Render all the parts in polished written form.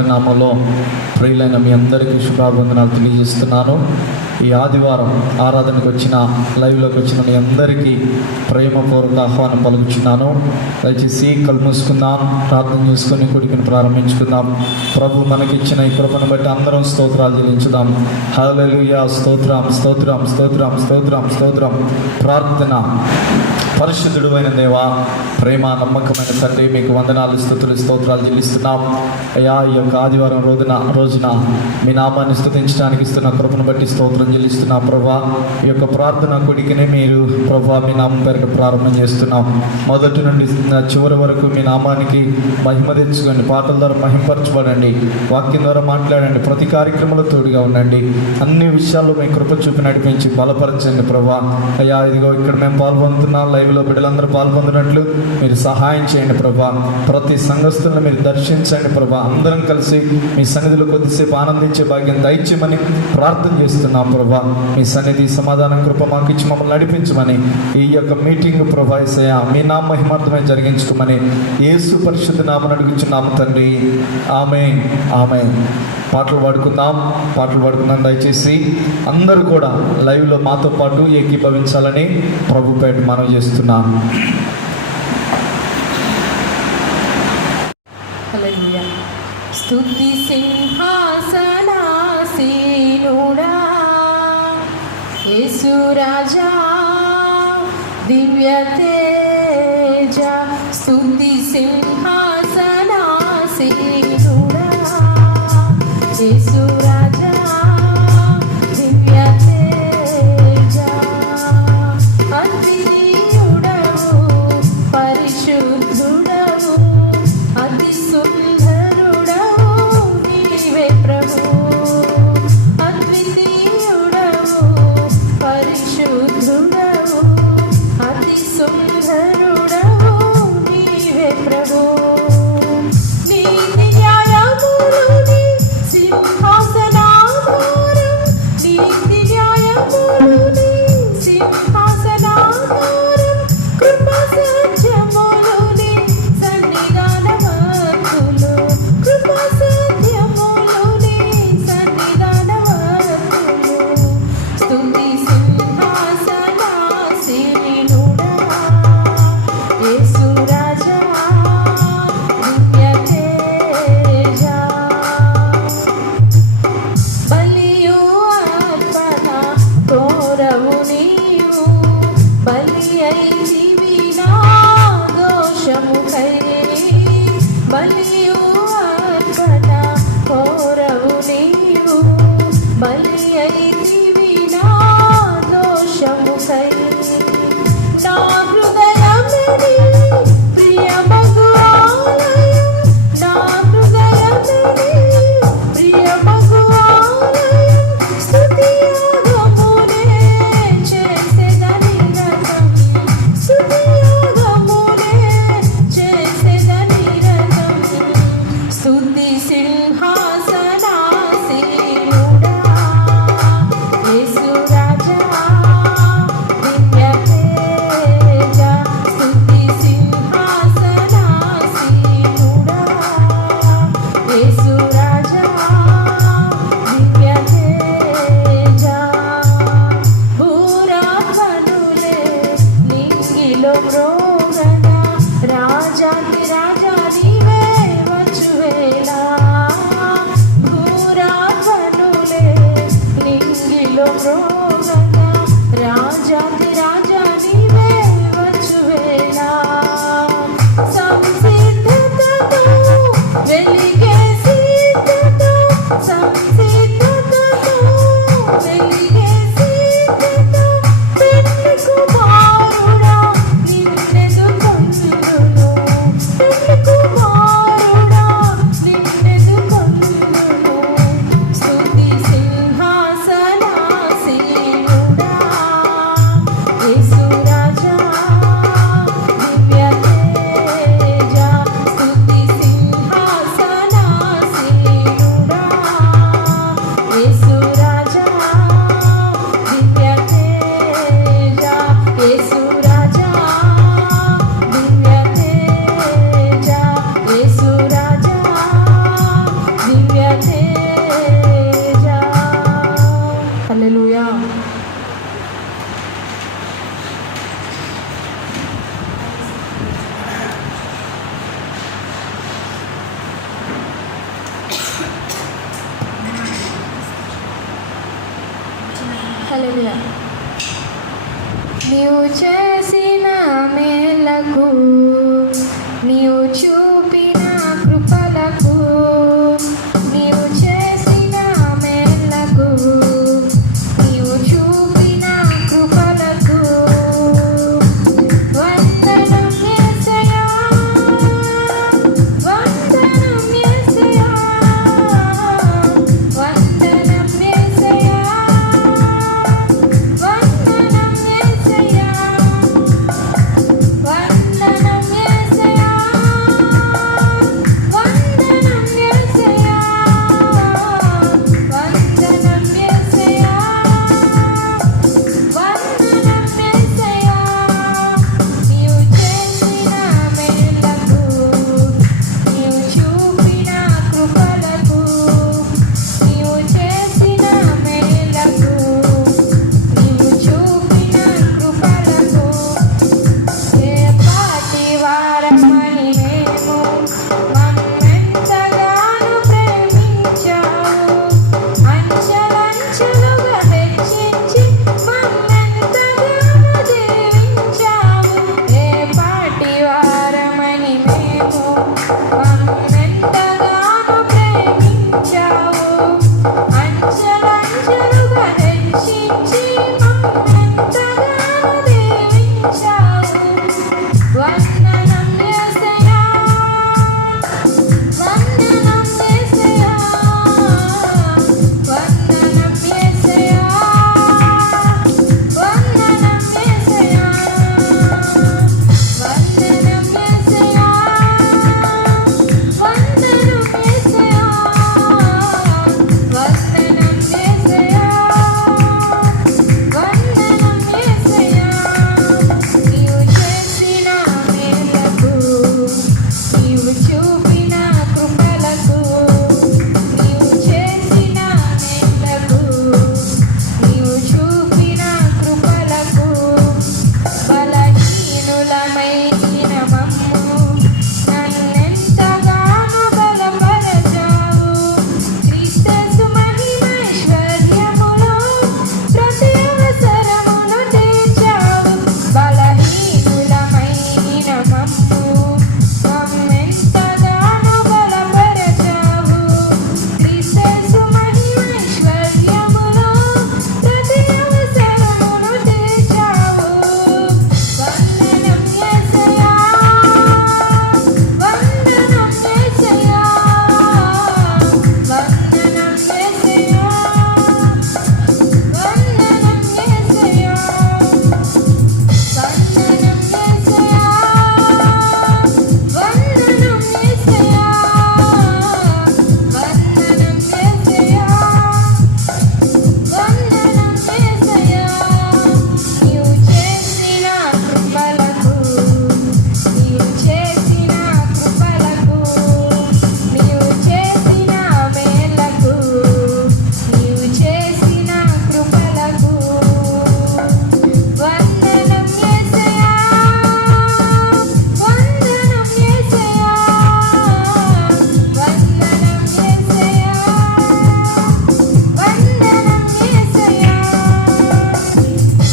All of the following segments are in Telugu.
వారి నామంలో ప్రియులైన మీ అందరికీ శుభాభివందనాలు తెలియజేస్తున్నాను. ఈ ఆదివారం ఆరాధనకు వచ్చిన, లైవ్లోకి వచ్చిన మీ అందరికీ ప్రేమపూర్వక ఆహ్వానం పలుకుచున్నాను. దయచేసి కళ్ళు మూసుకుందాం, ప్రార్థన చేసుకొని కూడికను ప్రారంభించుకుందాం. ప్రభు మనకిచ్చిన ఈ కృపను బట్టి అందరం స్తోత్రాలు చెల్లించుదాం. హల్లెలూయా, స్తోత్రం స్తోత్రం స్తోత్రం స్తోత్రం స్తోత్రం. ప్రార్థన. పరిశుద్ధుడు అయిన దేవా, ప్రేమ నమ్మకమైన తండ్రి, మీకు వందనాలు, స్తుతులు, స్తోత్రాలు చెల్లిస్తున్నాం. అయ్యా, ఈ యొక్క ఆదివారం రోజున మీ నామాన్ని స్తుతించడానికి ఇస్తున్న కృపను బట్టి స్తోత్రం చెల్లిస్తున్నాం. ప్రభా, ఈ యొక్క ప్రార్థన కొడికినే మీరు ప్రభా మీ నామం పేరుకు ప్రారంభం చేస్తున్నాం. మొదటి నుండి చివరి వరకు మీ నామానికి మహిమ తెచ్చుకోండి. పాటల ద్వారా మహిమపరచబడండి, వాక్యం ద్వారా మాట్లాడండి, ప్రతి కార్యక్రమంలో తోడుగా ఉండండి. అన్ని విషయాల్లో మీ కృప చూపి నడిపించి బలపరచండి ప్రభా. అయ్యా, ఇదిగో ఇక్కడ మేము పాల్గొంటున్నాం, లైవ్లో బిడ్డలందరూ పాల్గొంటున్నట్లు మీరు సహాయం చేయండి ప్రభా. ప్రతి సంఘస్థులను మీరు దర్శించండి ప్రభా. అందరం కలిసి మీ సన్నిధిలో కొద్దిసేపు ఆనందించే భాగ్యం దయచేయమని ప్రార్థన చేస్తున్నాం ప్రభా. మీ సన్నిధి సమాధానం కృప మాకు ఇచ్చి మమ్మల్ని నడిపించమని, ఈ యొక్క మీటింగ్ ప్రభా యేసయ్యా మీ నామ మహిమార్థమై జరిగించుకోమని యేసు పరిశుద్ధ నామమున అడుగుచున్నాము తండ్రి. ఆమేన్ ఆమేన్. పాటలు పాడుకుందాం. దయచేసి అందరూ కూడా లైవ్లో మాతో పాటు ఏకీభవించాలని ప్రభుపేట మనవి చేస్తున్నాం. హల్లెలూయా. స్తుతి సింహాసనాసీనుడా, యేసు రాజా దివ్య తేజ. స్తుతి సింహాసనాసీనుడా, యేసు రాజా దివ్య తేజ. అద్వితీయుడవు, పరిశుద్ధుడవు, అతి సుందరుడవు నీవే ప్రభు. అద్వితీయుడవు, పరిశుద్ధుడవు, అతి సుందరుడవు నీవే ప్రభు. నీతి న్యాయములుని సింహాసనాధారం, నీతి న్యాయములుని సింహాసనాధారం, కృప సత్యములుని సన్నిధానవర్తులు, కృప సత్యములుని సన్నిధానవర్తులు. స్తుతి సింహాసనాసీనుడా, యేసు రాజా దివ్య తేజ. బలియు అర్పణ కోరవు నీవు, బలి అయితివి నా దోషముకై. బలియు అర్పణ కోరవు నీవు, బలి అయితివి నా దోషముకై. నా హృదయమిది ప్రియమగు ఆలయం, నా హృదయమిది ప్రియమగు ఆలయం. స్తుతి యాగమునే చేసెదని రథం, స్తుతి యాగమునే చేసెదని రథం. స్తుతి సింహాసనాసీనుడా, యేసు రాజా దివ్య తేజ. స్తుతి సింహాసనాసీనుడా, యేసు రాజా దివ్య తేజ. భూరాధ్వనులే నింగిలో మ్రోగన, రాజాది రాజా నీవే వచ్చువేళ. భూరాధ్వనులే నింగిలో మ్రోగన, రాజాది రాజా నీవే వచ్చువేళ. సంసిద్ధతతో వెలిగే సిద్ధతో, సంసిద్ధతతో వెలిగే సిద్ధతో, పెళ్లి కుమారుడా నిన్నెదుకొందును, పెళ్లి కుమారుడా నిన్నెదుకొందును. స్తుతి సింహాసనాసీనుడా, హల్లెలూయా. హల్లెలూయా. నీవు చేసిన మేలకు, నీవు చూపిన కృపలకు, నీవు చేసిన మేలకు, నీవు చూపిన కృపలకు వందనం యేసయ్యా, వందనం యేసయ్యా, వందనం యేసయ్యా, వందనం యేసయ్యా, వందనం యేసయ్యా, వందనం యేసయ్యా, వందనం యేసయ్యా, వందనం యేసయ్యా. నీవు చేసిన మేలకు, నీవు చూపిన కృపలకు, నీవు చేసిన మేలకు, నీవు చూపిన కృపలకు ఏ పాటి వారమని మేము మమ్మెంతగానో ప్రేమించావు, అంచెలంచెలుగా హెచ్చించి మమ్మెంతగానో దీవించావు. ఏ పాటి వారమని మేము మమ్మెంతగానో ప్రేమించావు, అంచెలంచెలుగా హెచ్చించి మమ్మెంతగానో దీవించావు. వందనం యేసయ్యా, వందనం యేసయ్యా, వందనం యేసయ్యా, వందనం యేసయ్యా, వందనం యేసయ్యా, వందనం యేసయ్యా, వందనం యేసయ్యా, వందనం యేసయ్యా. నీవు చేసిన మేలకు, నీవు చూపిన కృపలకు, నీవు చేసిన మేలకు, నీవు చూపిన కృపలకు బలహీనులమైన మమ్ము నన్నెంతగానో బలపరచావు. క్రీస్తు మహిమైశ్వర్యములో ప్రతి అవసరమును తీర్చావు. బలహీనులమైన మమ్ము మమ్మెంతగానో బలపరచావు. క్రీస్తు మహిమైశ్వర్యములో ప్రతి అవసరమును తీర్చావు. వందనం యేసయ్యా, వందనం యేసయ్యా, వందనం యేసయ్యా, వందనం యేసయ్యా, వందనం యేసయ్యా, వందనం యేసయ్యా, వందనం యేసయ్యా, వందనం యేసయ్యా. నీవు చేసిన కృపలకు, నీవు చేసిన కృపలకు, నీవు చేసిన మేలకు, నీవు చేసిన కృపలకు వందనం యేసయ్యా, వందనం యేసయ్యా, వందనం యేసయ్యా, వందనం యేసయ్యా,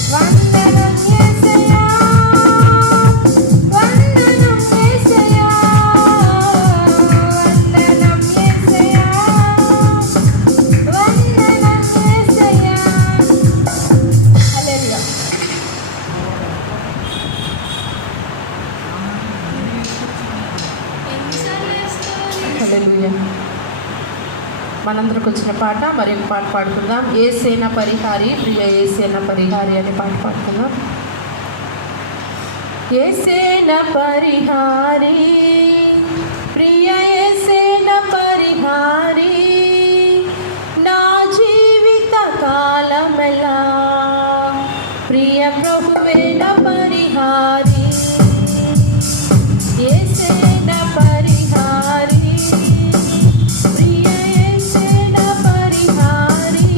వందనం యేసయ్యా, వందనం యేసయ్యా, వందనం యేసయ్యా, వందనం యేసయ్యా. హల్లెలూయా. హల్లెలూయా. మనందరికి వచ్చిన పాట మరి ఒక పాట పాడుకుందాం. యేసేన పరిహారి, ప్రియ యేసేన పరిహారి అనే పాట పాడుకుందాం. యేసేన పరిహారి, ప్రియ యేసేన పరిహారి, నా జీవిత కాలమెలా ప్రియ ప్రభువేన పరిహారి. యేసేన పరిహారి, ప్రియ యేసేన పరిహారి,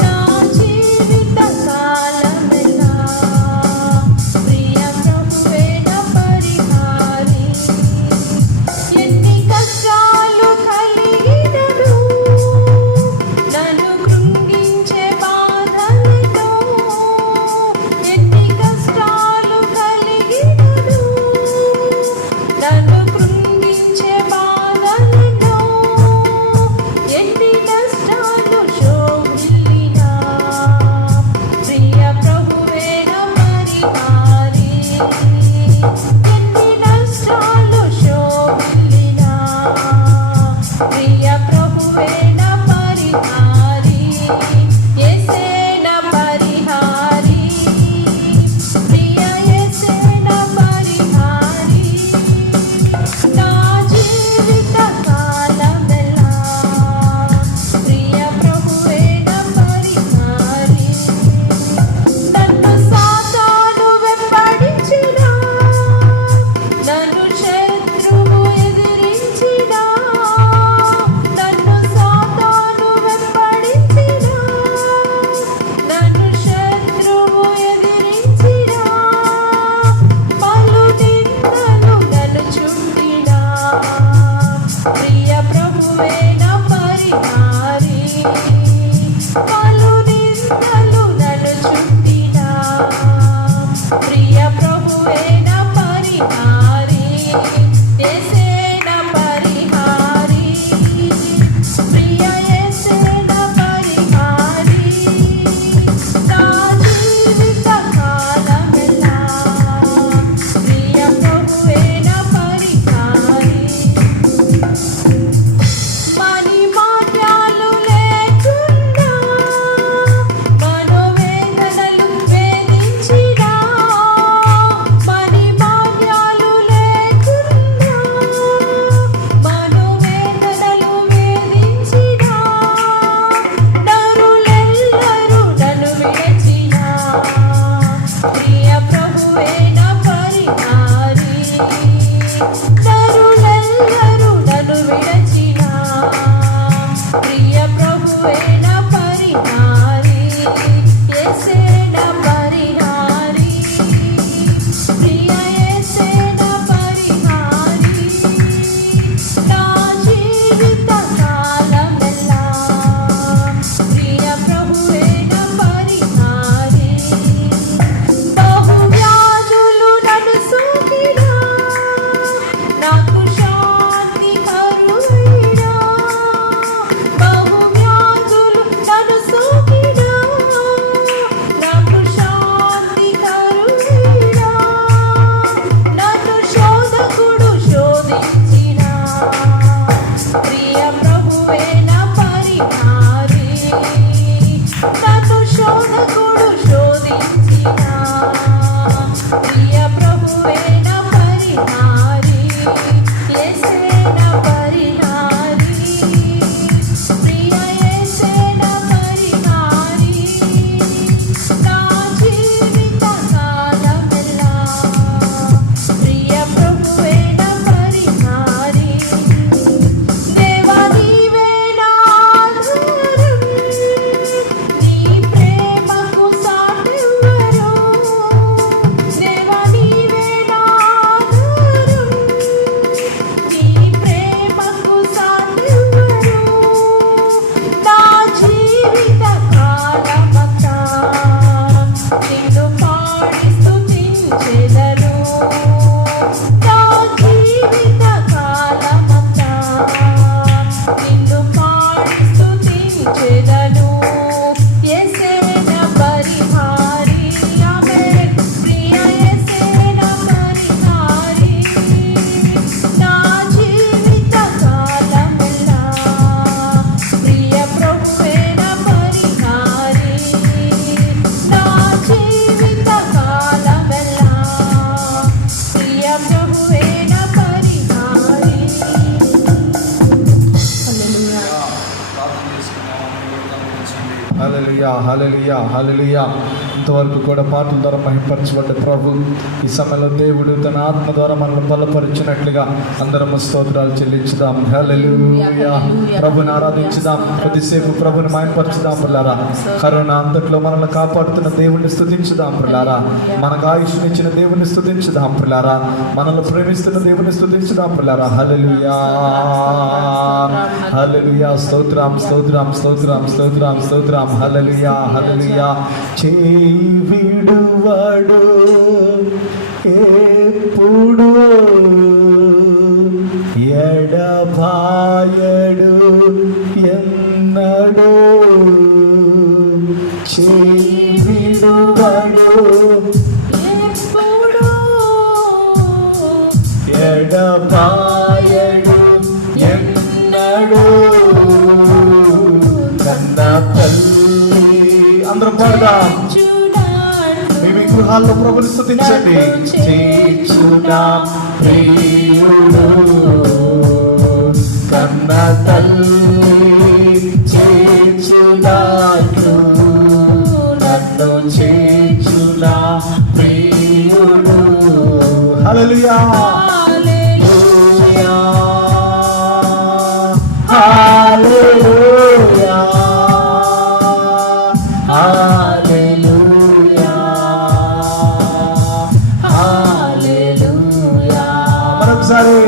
నా హల్లెలూయా హల్లెలూయా హల్లెలూయా. ఇంతవరకు కూడా పాటల ద్వారా మహిమపరచబడ్డ ప్రభు, ఈ సమయంలో దేవుడు తన ఆత్మ ద్వారా మనల్ని బలపరిచినట్లుగా అందరము స్తోత్రాలు చెల్లించుదాం. హల్లెలూయా. ప్రభుని ఆరాధించుదాం, కొద్దిసేపు ప్రభుని మహిమపరచుదాం పిల్లారా. కరోనా అంతట్లో మనల్ని కాపాడుతున్న దేవుణ్ణి స్తుతించుదాం పిల్లారా. మనకు ఆయుష్నిచ్చిన దేవుణ్ణి స్తుతించుదాం పిల్లారా. మనల్ని ప్రేమిస్తున్న దేవుణ్ణి స్తుతించుదాం పిల్లారా. హల్లెలూయా హల్లెలూయా. స్తోత్రం స్తోత్రం స్తోత్రం స్తోత్రం స్తోత్రం. హల్లెలూయా హల్లెలూయా. విడువడు ఎప్పుడు ఎడబాయడు ఎన్నడు. విడువడు ఎప్పుడు ఎడబాయడు ఎన్నడు. కన్న తల్లి అందరం పాడదాం. మీ గృహాల్లో ప్రభుని స్తుతించండి. చేర్చునా ప్రియుడు కన్న తల్లి చేర్చునాడు. నన్ను చేర్చునా ప్రియుడు. హల్లెలూయా హల్లెలూయా హల్లెలూయా హల్లెలూయా హల్లెలూయా. మరొకసారి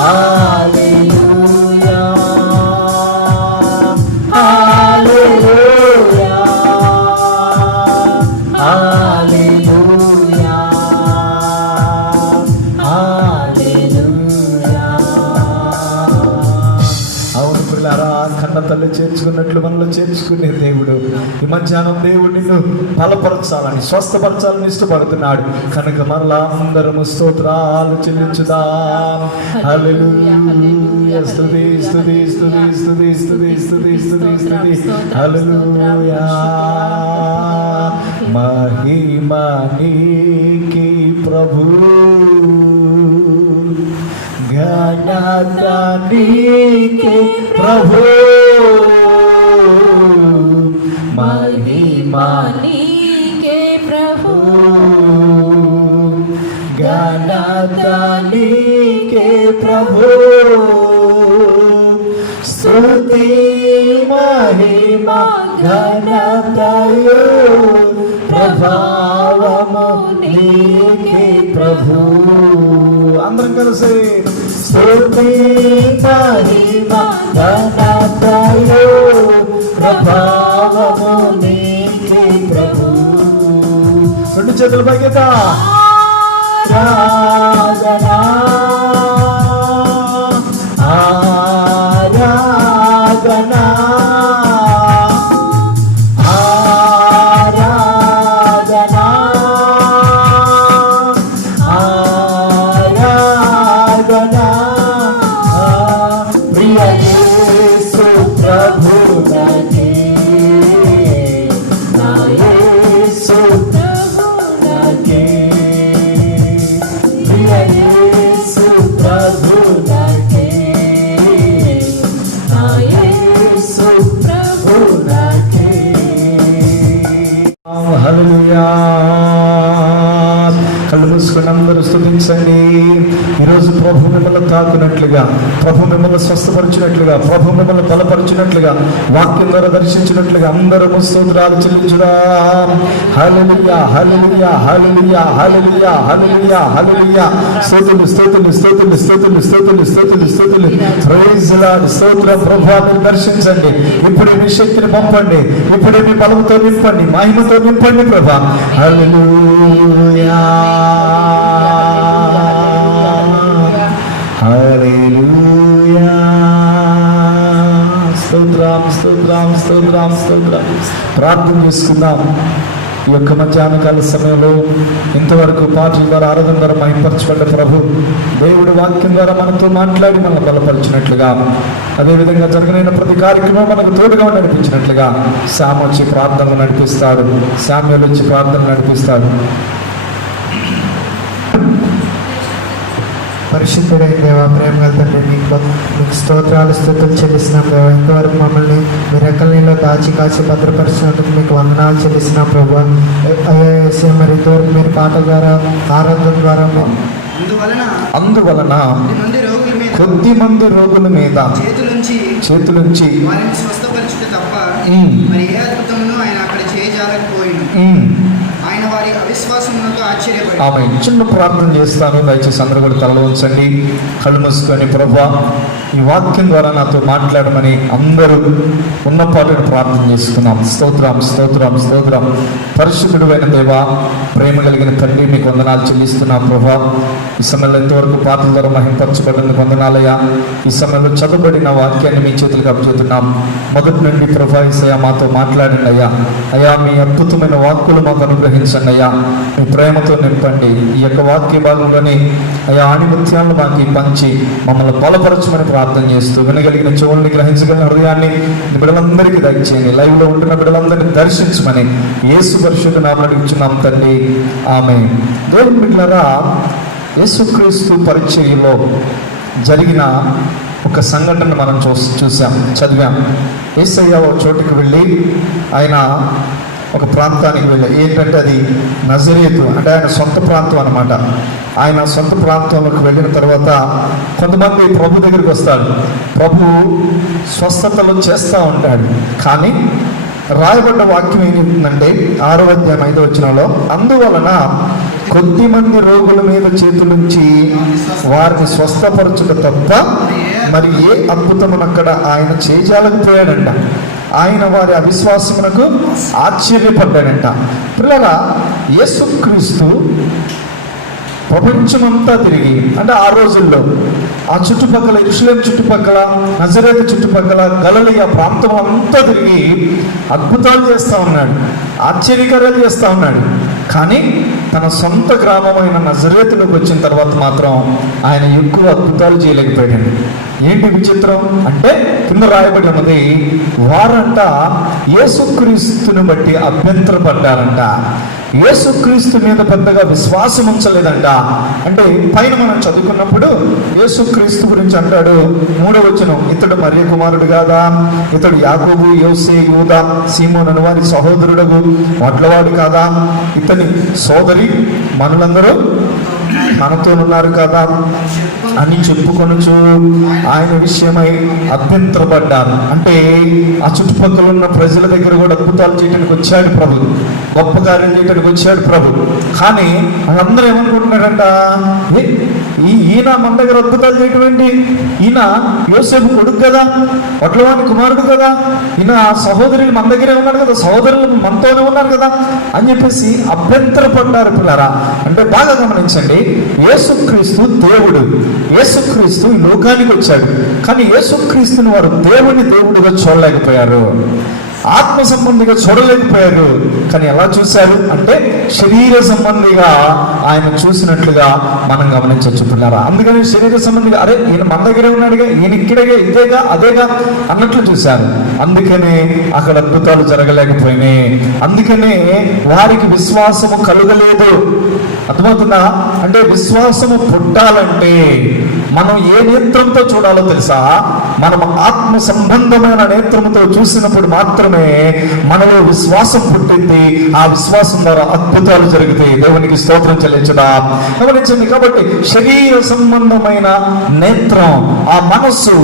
హల్లెలూయా హల్లెలూయా హల్లెలూయా హల్లెలూయా. అవును పిల్లారా, కన్న తల్లి చేర్చుకున్నట్లు మనలో చేర్చుకునే దేవుడు ఈ మధ్యాహ్నం దేవుడు నిన్ను బలపరచాలని, స్వస్థపరచాలని ఇష్టపడుతున్నాడు కనుక మరలా అందరము స్తోత్రాలు చెల్లించుదాం. హల్లెలూయా. స్తుతి స్తుతి స్తుతి స్తుతి స్తుతి స్తుతి స్తుతి స్తుతి. హల్లెలూయా. మహిమ నీకి ప్రభు, ఘనత నీకే ప్రభు. మహిమ నీకే ప్రభు, ఘనత నీకే ప్రభు. స్తుతి మహిమ ఘనతయు ప్రభావము నీకే ప్రభు. అందరం కలిసి స్తుతి మహిమ ఘనతయు ప్రభావము నీకే ప్రభు. రెండు చేతుల పైకెత్త. ఆరాధనా ఆరాధనా ఆరాధనా ఆరాధనా. ప్రియ యేసు ప్రభునకే, నా యేసు ప్రభునకే. ప్రియ యేసు ప్రభునకే, నా యేసు ప్రభునకే. హల్లెలూయా. కళ్ళు మూసుకొని అందరూ స్తుతించండి. ఈరోజు ప్రభు మిమ్మల్ని తాకునట్లుగా, ప్రభు మిమ్మల్ని స్వస్థపరిచినట్లుగా, ప్రభు మిమ్మల్ని బలపరిచినట్లుగా, వాక్యం ద్వారా దర్శించినట్లుగా అందరూ స్తోత్రాలు చెల్లించురా. హల్లెలూయా హల్లెలూయా హల్లెలూయా హల్లెలూయా హల్లెలూయా హల్లెలూయా. స్తుతులు స్తుతులు స్తుతులు స్తుతులు స్తుతులు స్తుతులు స్తుతులు. Praise lord. స్తోత్రం. ప్రభువుని దర్శించండి. ఇప్పుడే మీ శక్తిని పంపండి, ఇప్పుడే మీ బలముతో నింపండి, మహిమతో నింపండి ప్రభా. హల్లెలూయా హల్లెలూయా. స్తోత్రం స్తోత్రం స్తోత్రం స్తోత్రం. ప్రార్థన చేసుకుందాం. ఈ యొక్క మధ్యాహ్నకాల సమయంలో ఇంతవరకు పాటల ద్వారా, ఆరాధన ద్వారా మహిమపరచబడ్డ ప్రభు దేవుడి వాక్యం ద్వారా మనతో మాట్లాడి మనల్ని బలపరిచినట్లుగా, అదేవిధంగా జరగనైన ప్రతి కార్యక్రమం మనకు తోడుగా నడిపించినట్లుగా శామ్ వచ్చి ప్రార్థనలు నడిపిస్తాడు, శామ్యూల్ వచ్చి ప్రార్థనలు నడిపిస్తాడు. పరిశుద్ధుడైన దేవా, ప్రేమ గల తండ్రి, మీకు స్తోత్రాలు స్తుతులు చెల్లిస్తున్నాం దేవా. ఇంతవరకు మమ్మల్ని మీ రెక్కల నీళ్ళలో దాచి కాచి భద్రపరిచినందుకు మీకు వందనాలు చెల్లిస్తున్నాం ప్రభు. అయ్యా యేసయ్య, మరి ఇంతవరకు మీరు పాట ద్వారా ఆరాధన ద్వారా అందువలన కొద్ది మంది రోగుల మీద చేతులుంచి వారిని స్వస్థపరచుట తప్ప మరి ఏ అద్భుతమును ఆయన అక్కడ చేయజాలకపోయింది. ఆయన వారి అవిశ్వాసమునకు ఆశ్చర్యపడి. ఆమె చిన్న ప్రార్థన చేస్తాను, దయచేసి అందరూ కూడా తల ఉంచండి, కళ్ళు మూసుకొని. ప్రభువా, ఈ వాక్యం ద్వారా నాతో మాట్లాడమని అందరూ ఉన్న పాటను ప్రార్థన చేసుకున్నాం. స్తోత్రం స్తోత్రం స్తోత్రం. పరిశుద్ధుడైన దేవా, ప్రేమ కలిగిన తండ్రి, మీకు వందనాలు చెల్లిస్తున్నాం ప్రభా. ఈ సమయంలో ఇంతవరకు పాటల ద్వారా మహింపరచబడినందుకు వందనాలయ్యా. ఈ సమయంలో చదవబడిన వాక్యాన్ని మీ చేతులకు అప్పచెబుతున్నాం. మొదటి నుండి ప్రభా యేసయ్యా మాతో మాట్లాడండి అయ్యా. అయ్యా, మీ అద్భుతమైన వాక్కులు మాకు అనుగ్రహించండి అయ్యా. మీ ప్రేమతో నింపండి. ఈ యొక్క వాక్య భాగంలోని అయ్యా ఆణిముత్యాలను మాకు పంచి మమ్మల్ని బలపరచమని ప్రార్థన చేస్తూ, వినగలిగిన చెవుల్ని, గ్రహించగలిగిన హృదయాన్ని బిడ్డలందరికీ దయచేయండి. లైవ్లో ఉంటున్న బిడ్డలందరినీ దర్శించమని యేసు పరిశుద్ధ నామమున అడుగుచున్నాం తండ్రి, ఆమేన్. దేవుని బిడ్డలారా, యేసుక్రీస్తు పరిచర్యలో జరిగిన ఒక సంఘటన మనం చూసాం, చదివాం. యేసయ్య ఒక చోటుకి వెళ్ళి ఆయన ఒక ప్రాంతానికి వెళ్ళి, ఏంటంటే అది నజరేతు, అంటే ఆయన సొంత ప్రాంతం అన్నమాట. ఆయన సొంత ప్రాంతంలోకి వెళ్ళిన తర్వాత కొంతమంది ప్రభు దగ్గరికి వస్తాడు. ప్రభు స్వస్థతలు చేస్తూ ఉంటాడు. కానీ రాయబడ్డ వాక్యం ఏంటంటే 6వ అధ్యాయం 5వ వచనంలో, అందువలన కొద్ది మంది రోగుల మీద చేతులుంచి వారిని స్వస్థపరచుట తప్ప మరి ఏ అద్భుతమునక్కడ ఆయన చేయజాలకపోయాడంట. ఆయన వారి అవిశ్వాసమునకు ఆశ్చర్యపడ్డాడంట. పిల్లల, యేసుక్రీస్తు ప్రపంచమంతా తిరిగి, అంటే ఆ రోజుల్లో ఆ చుట్టుపక్కల, యెరూషలేము చుట్టుపక్కల, నజరేతు చుట్టుపక్కల, గలిలయ ప్రాంతం అంతా తిరిగి అద్భుతాలు చేస్తూ ఉన్నాడు, ఆశ్చర్యకార్యాలు చేస్తూ ఉన్నాడు. కానీ తన సొంత గ్రామమైన నజరేతులోకి వచ్చిన తర్వాత మాత్రం ఆయన ఎక్కువ అద్భుతాలు చేయలేకపోయాడు. ఏంటి విచిత్రం అంటే, కింద రాయబడి ఉన్నది, వారంట యేసుక్రీస్తుని బట్టి అభ్యంతరపడ్డారంట. యేసుక్రీస్తు మీద పెద్దగా విశ్వాసం ఉంచలేదంట. అంటే పైన మనం చదువుకున్నప్పుడు యేసుక్రీస్తు గురించి అంటాడు, 3వ వచనం, ఇతడు మరియ కుమారుడు కాదా, ఇతడు యాకోబు, యోసే, యూదా, సీమోను అను వారి సహోదరుడు వడ్లవాడు కాదా, ఇతని సోదరి మనులందరూ మనతో ఉన్నారు కదా అని చెప్పుకొనుచు ఆయన విషయమై అభ్యంతరపడ్డారు. అంటే ఆ చుట్టుపక్కల ఉన్న ప్రజల దగ్గర కూడా అద్భుతాలు చేయడానికి వచ్చాడు ప్రభు, గొప్ప కార్యం చేయడానికి వచ్చాడు ప్రభు. కానీ వాళ్ళందరూ ఏమనుకుంటున్నారంట, ఈయన మన దగ్గర అద్భుతాలు చేయటం ఏంటి, ఈయన యోసేపు కొడుకు కదా, వడ్లవాని కుమారుడు కదా, ఈయన సహోదరులు మన దగ్గరే ఉన్నారు కదా, సహోదరులు మనతోనే ఉన్నారు కదా అని చెప్పేసి అభ్యంతరపడ్డారు పిల్లరా. అంటే బాగా గమనించండి, యేసుక్రీస్తు దేవుడు, యేసుక్రీస్తు ఈ లోకానికి వచ్చాడు. కానీ యేసుక్రీస్తుని వారు దేవుడిగా చూడలేకపోయారు, ఆత్మ సంబంధిగా చూడలేకపోయారు. కానీ ఎలా చూశారు అంటే, శరీర సంబంధిగా ఆయన చూసినట్లుగా మనం గమనించవచ్చు పిల్లరా. అందుకని శరీర సంబంధిగా, అరే ఈయన మన దగ్గరే ఉన్నాడుగా, ఈయన ఇక్కడగా, ఇదేగా, అదేగా అన్నట్లు చూశారు. అందుకనే అక్కడ అద్భుతాలు జరగలేకపోయినాయి. అందుకనే వారికి విశ్వాసము కలుగలేదు. అర్థమవుతుందా? అంటే విశ్వాసము పుట్టాలంటే మనం ఏ నేత్రంతో చూడాలో తెలుసా? మనం ఆత్మ సంబంధమైన నేత్రంతో చూసినప్పుడు మాత్రమే మనలో విశ్వాసం పుట్టింది. ఆ విశ్వాసం ద్వారా అద్భుతాలు జరుగుతాయి. దేవునికి స్తోత్రం చెల్లించుదాం. గమనించండి. కాబట్టి శరీర సంబంధమైన నేత్రం, ఆ మనస్సు,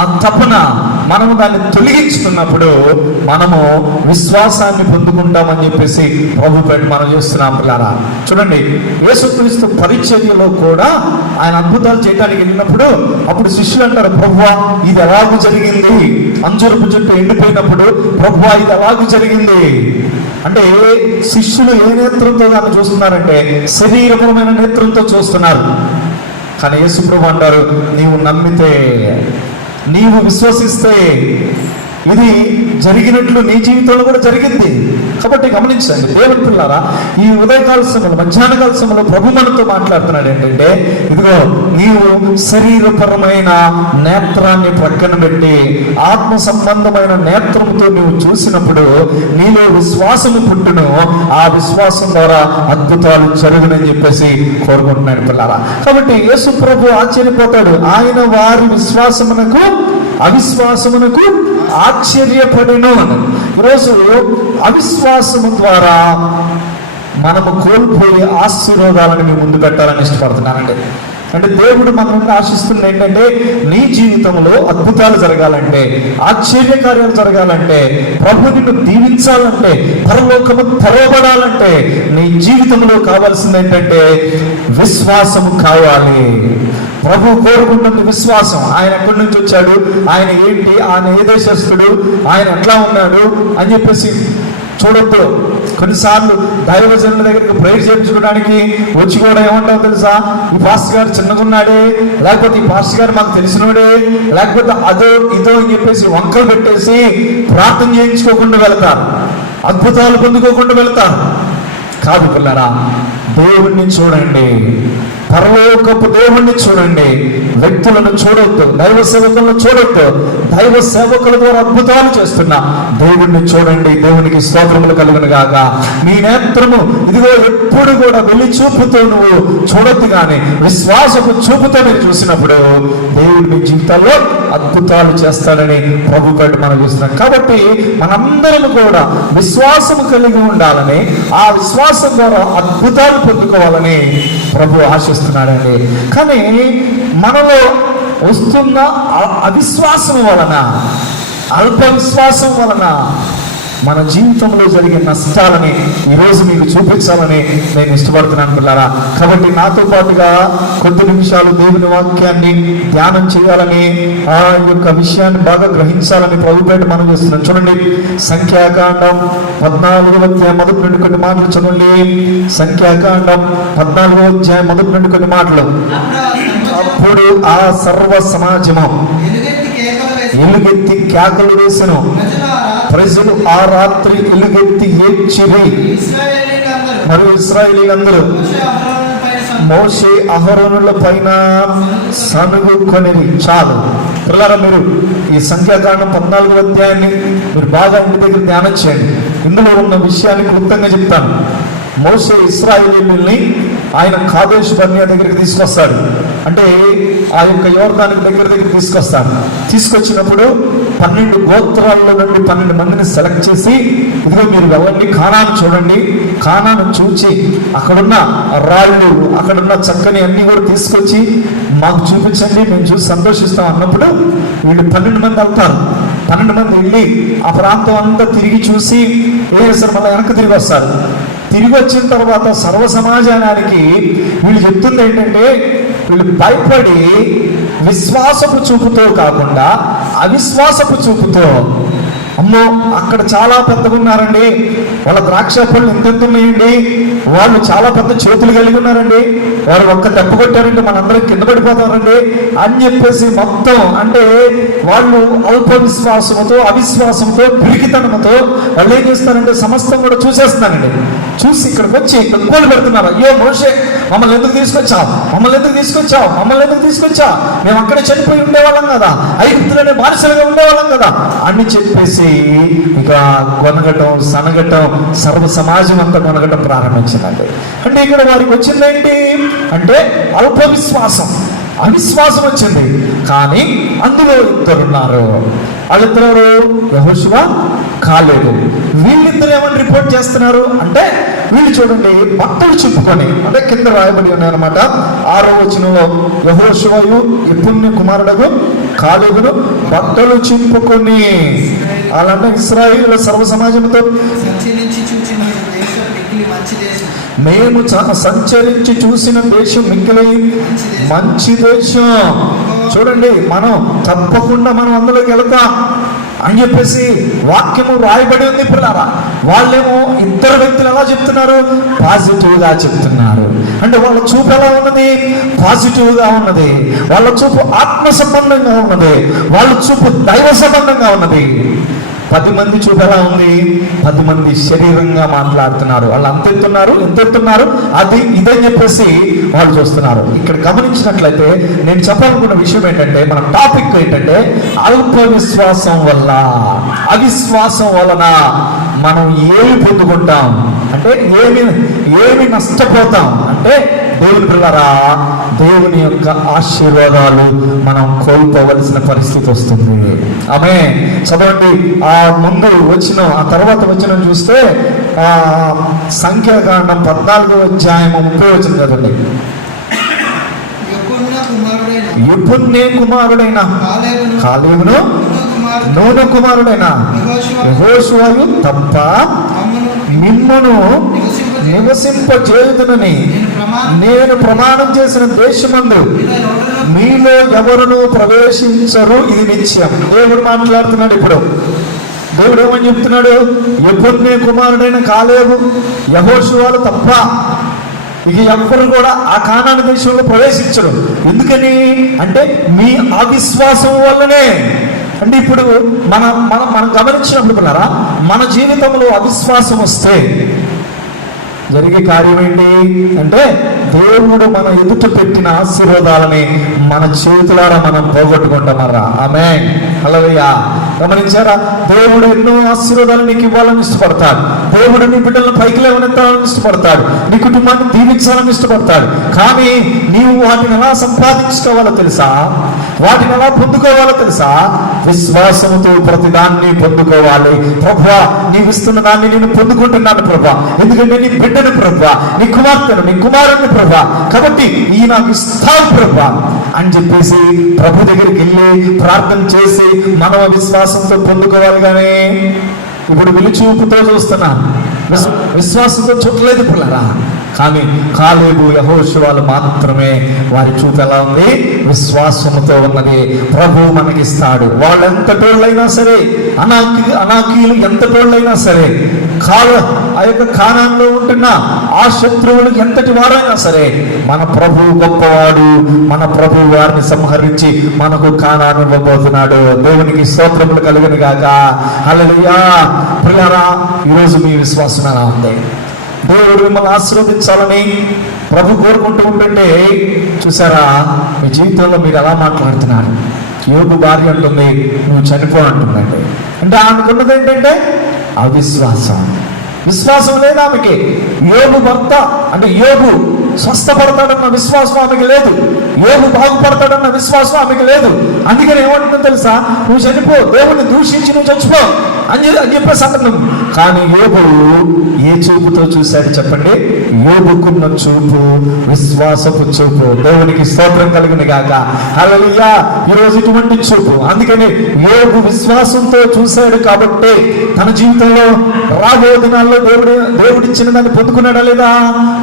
ఆ తపన, మనము దాన్ని తొలగించుకున్నప్పుడు మనము విశ్వాసాన్ని పొందుకుంటామని చెప్పేసి ప్రభు పేట మనం చేస్తున్నాం పిల్లారా. చూడండి, యేసుక్రీస్తు పరిచర్యలో కూడా ఆయన అద్భుతాలు చేయడానికి వెళ్ళినప్పుడు అప్పుడు శిష్యులు అంటారు, ప్రభువా ఇది ఎలాగూ జరిగింది, అంజూరపు చెట్టు ఎండిపోయినప్పుడు ప్రభువా ఇది ఎలాగూ జరిగింది అంటే, శిష్యులు ఏ నేత్రంతో దాన్ని చూస్తున్నారంటే శరీరపరమైన నేత్రంతో చూస్తున్నారు. కానీ యేసు ప్రభు అంటారు, నీవు నమ్మితే, నీవు విశ్వసిస్తే ఇది జరిగినట్లు నీ జీవితంలో కూడా జరిగింది. కాబట్టి గమనించండి దేవుని పిల్లారా, ఈ ఉదయకాల సమయంలో మధ్యాహ్నకాల సమయంలో ప్రభు మనతో మాట్లాడుతున్నాడు ఏంటంటే, ఇదిగో నీవు శరీరపరమైన నేత్రాన్ని ప్రక్కన పెట్టి ఆత్మ సంబంధమైన నేత్రంతో నీవు చూసినప్పుడు నీలో విశ్వాసము పుట్టును, ఆ విశ్వాసం ద్వారా అద్భుతాలు జరుగునని చెప్పేసి కోరుకుంటున్నాడు పిల్లారా. కాబట్టి యేసు ప్రభు ఆశ్చర్యపోతాడు, ఆయన వారి విశ్వాసమునకు అవిశ్వాసమునకు ఆశ్చర్యపడెను అని. ఈరోజు అవిశ్వాసము ద్వారా మనము కోల్పోయే ఆశీర్వాదాలను మీ ముందు పెట్టాలని ఇష్టపడుతున్నానండి. అంటే దేవుడు మన నుండి ఆశిస్తుంది ఏంటంటే, నీ జీవితంలో అద్భుతాలు జరగాలంటే, ఆశ్చర్యకార్యాలు జరగాలంటే, ప్రభు నిన్ను దీవించాలంటే, పరలోకము తెరవబడాలంటే నీ జీవితంలో కావాల్సింది ఏంటంటే విశ్వాసము కావాలి. ప్రభు కోరుకుంటుంది విశ్వాసం. ఆయన ఎక్కడి నుంచి వచ్చాడు, ఆయన ఏంటి, ఆయన ఏ దేశస్థుడు, ఆయన ఎట్లా ఉన్నాడు అని చెప్పేసి చూడొద్దు. కొన్నిసార్లు దైవజనుల దగ్గరికి ప్రేయర్ చేయించుకోవడానికి వచ్చి కూడా ఏమంటావు తెలుసా, ఈ పాస్టర్ గారు చిన్నగున్నాడే, లేకపోతే ఈ పాస్టర్ గారు మాకు తెలిసినోడే, లేకపోతే అదో ఇదో అని చెప్పేసి వంకలు పెట్టేసి ప్రార్థన చేయించుకోకుండా వెళ్తారు, అద్భుతాలు పొందుకోకుండా వెళ్తారు. కాదు పిల్లరా, దేవుణ్ణి చూడండి, పరలోకపు దేవుణ్ణి చూడండి, వ్యక్తులను చూడొద్దు, దైవ సేవకులను చూడొద్దు. దైవ సేవకుల ద్వారా అద్భుతాలు చేస్తున్నా దేవుణ్ణి చూడండి. దేవునికి స్తోత్రములు కలుగును గాక. నీ నేత్రము ఇదిగో ఎప్పుడు కూడా వెళ్లి చూపుతో నువ్వు చూడొద్దు, కానీ విశ్వాసపు చూపుతో మీరు చూసినప్పుడు దేవుడు మీ జీవితాల్లో అద్భుతాలు చేస్తాడని ప్రభు పేరు మనం చూస్తున్నాం. కాబట్టి మనందరం కూడా విశ్వాసము కలిగి ఉండాలని, ఆ విశ్వాసం ద్వారా అద్భుతాలు పొందుకోవాలని ప్రభు ఆశిస్తున్నాడండి. కానీ మనలో వస్తున్న అవిశ్వాసం వలన, అల్ప విశ్వాసం వలన మన జీవితంలో జరిగే నష్టాలని ఈరోజు మీకు చూపించాలని నేను ఇష్టపడుతున్నాను పిల్లారా. కాబట్టి నాతో పాటుగా కొద్ది నిమిషాలు దేవుని వాక్యాన్ని ధ్యానం చేయాలని, ఆ యొక్క విషయాన్ని బాగా గ్రహించాలని ప్రభుపేట మనం చేస్తున్నాం. చూడండి, సంఖ్యాకాండం 14వ అధ్యాయం మొదటి నుండి కొన్ని మాటలు చదవండి. సంఖ్యాకాండం 14వ అధ్యాయం మొదటి నుండి కొన్ని మాటలు. అప్పుడు ఆ సర్వ సమాజము ఎలుగెత్తి కేకలు వేసెను, ప్రజలు ఆ రాత్రి ఎలుగెత్తి ఏడ్చిరి. మరియు ఇశ్రాయేలీయులందరూ మోషే అహరోనుల పైన సనుగుకొనిరి. చాలు పిల్లరా, మీరు ఈ సంఖ్యాకాండం 14వ అధ్యాయాన్ని మీరు బాగా ఇంటి దగ్గర ధ్యానం చేయండి. ఇందులో ఉన్న విషయాన్ని క్లుప్తంగా చెప్తాను. మోషే ఇశ్రాయేలీయుల్ని ఆయన కాదేష్ బర్నియా దగ్గరికి తీసుకొస్తాడు. అంటే ఆ యొక్క యోర్దాను దగ్గరికి తీసుకొస్తాడు. తీసుకొచ్చినప్పుడు 12 గోత్రాల్లో నుండి 12 మందిని సెలెక్ట్ చేసి, ఇదిగో మీరు వెళ్ళండి, కానాను చూడండి, కానాను చూచి అక్కడున్న రాళ్ళు, అక్కడున్న చక్కని అన్ని కూడా తీసుకొచ్చి మాకు చూపించండి, మేము చూసి సంతోషిస్తాం అన్నప్పుడు వీళ్ళు 12 మంది వెళ్తారు. 12 మంది వెళ్ళి ఆ ప్రాంతం అంతా తిరిగి చూసి ఏం చేస్తారు, మళ్ళీ వెనక్కి తిరిగి వస్తారు. తిరిగి వచ్చిన తర్వాత సర్వ సమాజానికి వీళ్ళు చెప్తుంది ఏంటంటే, వీళ్ళు భయపడి విశ్వాసపు చూపుతో కాకుండా అవిశ్వాసపు చూపుతో, అమ్మో అక్కడ చాలా పెద్దగా ఉన్నారండి, వాళ్ళ ద్రాక్ష పళ్ళు ఎంతెంత ఉన్నాయండి, వాళ్ళు చాలా పెద్ద చేతులు కలిగి ఉన్నారండి, వారు ఒక్క దెబ్బ కొట్టారంటే మనందరం కింద పడిపోతారండి అని చెప్పేసి మొత్తం, అంటే వాళ్ళు అల్ప విశ్వాసంతో అవిశ్వాసంతో పిరికితనంతో వాళ్ళు ఏం చేస్తారంటే సమస్తం కూడా చూసేస్తున్నారండి. చూసి ఇక్కడికి వచ్చి గొప్పలు పెడుతున్నారు, అయ్యో మోషే మమ్మల్ని ఎందుకు తీసుకొచ్చావు, మమ్మల్ని ఎందుకు తీసుకొచ్చావు, మమ్మల్ని ఎందుకు తీసుకొచ్చావు, మేము అక్కడే చనిపోయి ఉండేవాళ్ళం కదా, ఐగుప్తులోనే బానిసలుగా ఉండేవాళ్ళం కదా అని చెప్పేసి ఇక కొనగటం సనగటం సర్వ సమాజం అంతా కొనగటం ప్రారంభించిందండి. అంటే ఇక్కడ వారికి వచ్చిందేంటి అంటే అల్ప విశ్వాసం, అవిశ్వాసం వచ్చింది. కానీ అందులో ఇద్దరున్నారు. వాళ్ళిద్దరు యెహోషువ, కాలేబు. వీళ్ళిద్దరు ఏమని రిపోర్ట్ చేస్తున్నారు అంటే, వీళ్ళు చూడండి బట్టలు చింపుకొని, అంటే కింద రాయబడి ఉన్నాయన్నమాట 6వ వచనంలో, యెహోషువయు యెఫున్నె కుమారుడగు కాలేబును బట్టలు చింపుకొని, అలాంటి ఇశ్రాయేలు సర్వ సమాజంతో మేము సంచరించి చూసిన దేశం మిక్కిలి మంచి దేశం. చూడండి, మనం తప్పకుండా మనం అందులోకి వెళ్తాం అని చెప్పేసి వాక్యము రాయబడి ఉంది పిల్లారా. వాళ్ళేమో ఇద్దరు వ్యక్తులు ఎలా చెప్తున్నారు, పాజిటివ్గా చెప్తున్నారు. అంటే వాళ్ళ చూపు ఎలా ఉన్నది? పాజిటివ్గా ఉన్నది. వాళ్ళ చూపు ఆత్మ సంబంధంగా ఉన్నది. వాళ్ళ చూపు దైవ సంబంధంగా ఉన్నది. 10 మంది చూపు ఎలా ఉంది? 10 మంది శరీరంగా మాట్లాడుతున్నారు. వాళ్ళు ఎంతెత్తున్నారు అది ఇదని చెప్పేసి వాళ్ళు చూస్తున్నారు. ఇక్కడ గమనించినట్లయితే నేను చెప్పాలనుకున్న విషయం ఏంటంటే, మన టాపిక్ ఏంటంటే, అల్ప విశ్వాసం వల్ల, అవిశ్వాసం వలన మనం ఏమి పొందుకుంటాం అంటే, ఏమి నష్టపోతాం అంటే, దేవుని పిల్లరా, దేవుని యొక్క ఆశీర్వాదాలు మనం కోల్పోవలసిన పరిస్థితి వస్తుంది. ఆమె చదవండి. ఆ ముందు ఆ తర్వాత వచ్చిన చూస్తే సంఖ్యాకాండం 14వ అధ్యాయం 30 వచనం చదవండి. యెఫున్నె కుమారుడైన కాలేబును నూను కుమారుడైన యెహోషువయు తప్ప మిమ్మును నివసింపజేయుదునని నేను ప్రమాణం చేసిన దేశమందు మీలో ఎవరును ప్రవేశించరు, ఇది నిత్యం. దేవుడు మాట్లాడుతున్నాడు. ఇప్పుడు దేవుడు ఏమని చెప్తున్నాడు? యెఫున్నె కుమారుడైన కాలేబు, యెహోషువలు తప్ప ఇక ఎవ్వరు కూడా ఆ కానాను దేశంలో ప్రవేశించరు. ఎందుకని అంటే, మీ అవిశ్వాసం వల్లనే. అంటే ఇప్పుడు మనం గమనించినప్పుడు పిల్లరా, మన జీవితంలో అవిశ్వాసం వస్తే జరిగే కార్యం ఏంటి అంటే, దేవుడు మన ఎదుట పెట్టిన ఆశీర్వాదాలని మన చేతులారా మనం పోగొట్టుకుంటామరా. ఆమేన్, హల్లెలూయా. గమనించారా? దేవుడు ఎన్నో ఆశీర్వాదాలు నీకు ఇవ్వాలని ఇష్టపడతాడు. దేవుడు నీ బిడ్డలను పైకి లేవనెత్తాలని ఇష్టపడతాడు. నీ కుటుంబాన్ని దీవించాలని ఇష్టపడతాడు. కానీ నీవు వాటిని ఎలా సంపాదించుకోవాలో తెలుసా? వాటిని ఎలా పొందుకోవాలో తెలుసా? విశ్వాసంతో ప్రతిదాన్ని పొందుకోవాలి. ప్రభువా, నీవు ఇస్తున్న దాన్ని నేను పొందుకుంటున్నాను ప్రభువా, ఎందుకంటే నీ బిడ్డను ప్రభువా, నీ కుమార్తెను, నీ కుమారుని ప్రభువా, కాబట్టి ఈ నాకు ఇస్తావు ప్రభువా అని చెప్పేసి ప్రభు దగ్గరికి వెళ్ళి ప్రార్థన చేసి మనం విశ్వాసంతో పొందుకోవాలి. కానీ ఇప్పుడు విలుచూపుతో చూస్తున్నాను, విశ్వాసంతో చూడలేదు పిల్లరా. కానీ కాలేబు, యెహోషువలు మాత్రమే వారి చూపు ఎలా ఉంది? విశ్వాసముతో ఉన్నది. ప్రభు మనకిస్తాడు. వాళ్ళు ఎంతటోళ్ళైనా సరే, అనాకీయులు ఎంతటోళ్ళైనా సరే, ఆ యొక్క కానాన్లో ఉంటున్న ఆ శత్రువులు ఎంతటి వారైనా సరే, మన ప్రభు గొప్పవాడు. మన ప్రభు వారిని సంహరించి మనకు కానాను ఇవ్వబోతున్నాడు. దేవునికి స్తోత్రములు కలుగును గాక. హల్లెలూయా. ప్రియులారా, ఈరోజు మీ విశ్వాసం ఎలా ఉంది? దేవుడు మిమ్మల్ని ఆశీర్వదించాలని ప్రభు కోరుకుంటూ ఉంటుంటే చూసారా, మీ జీవితంలో మీరు ఎలా మాట్లాడుతున్నారు? యోబు భార్య అంటుంది, నువ్వు చనిపో అంటుందండి. అంటే ఆమెకున్నది ఏంటంటే అవిశ్వాసం. విశ్వాసం లేదు ఆమెకి. యోబు భర్త అంటే యోబు స్వస్థపడతాడన్న విశ్వాసం ఆమెకి లేదు. యోబు బాగుపడతాడన్న విశ్వాసం ఆమెకి లేదు. అందుకని ఏమంటుందో తెలుసా? నువ్వు చనిపో, దేవుడిని దూషించి నువ్వు చచ్చిపో అని చెప్పేసి అంటున్నాం. కానీ యోబు ఏ చూపుతో చూశాడు చెప్పండి? యోబుకున్న చూపు విశ్వాసపు చూపు. దేవునికి స్తోత్రం కలుగును గాక. హల్లెలూయా. ఈరోజు ఇటువంటి చూపు. అందుకని యోబు విశ్వాసంతో చూశాడు కాబట్టి తన జీవితంలో రాబోయే దినాల్లో దేవుడిచ్చిన దాన్ని పొందుకున్నాడా లేదా?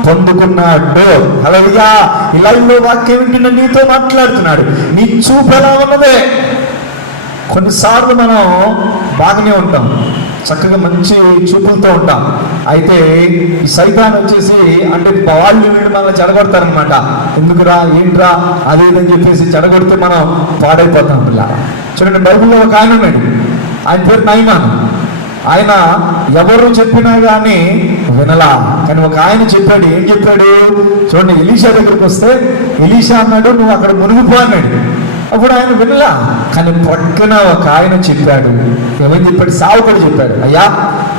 పొందుకున్నాడు. హల్లెలూయా. ఈ లైవ్లో వాక్యం వింటున్న నీతో మాట్లాడుతున్నాడు. నీ చూపు ఎలా ఉన్నదే? కొన్నిసార్లు మనం బాగానే ఉంటాం, చక్కగా మంచి చూపులతో ఉంటాం. అయితే ఈ సైతాన్ వచ్చేసి అంటే వీళ్ళు మనల్ని చెడగొడతారనమాట. ఎందుకురా, ఏంట్రా, అది ఇదని చెప్పేసి చెడగొడితే మనం పాడైపోతాం. పిల్ల చూడండి, బైబిల్లో ఒక ఆయన ఉన్నాడు, ఆయన పేరు నయమాను. ఆయన ఎవరు చెప్పినా కానీ వినలా. కానీ ఒక ఆయన చెప్పాడు. ఏం చెప్పాడు చూడండి, ఎలీషా దగ్గరికి వస్తే ఎలీషా అన్నాడు, నువ్వు అక్కడ మునిగిపో అన్నాడు. అప్పుడు ఆయన వినలా. కానీ పక్కన ఒక ఆయన చెప్పాడు. ఏమని చెప్పాడు? సావుకుడు చెప్పాడు. అయ్యా,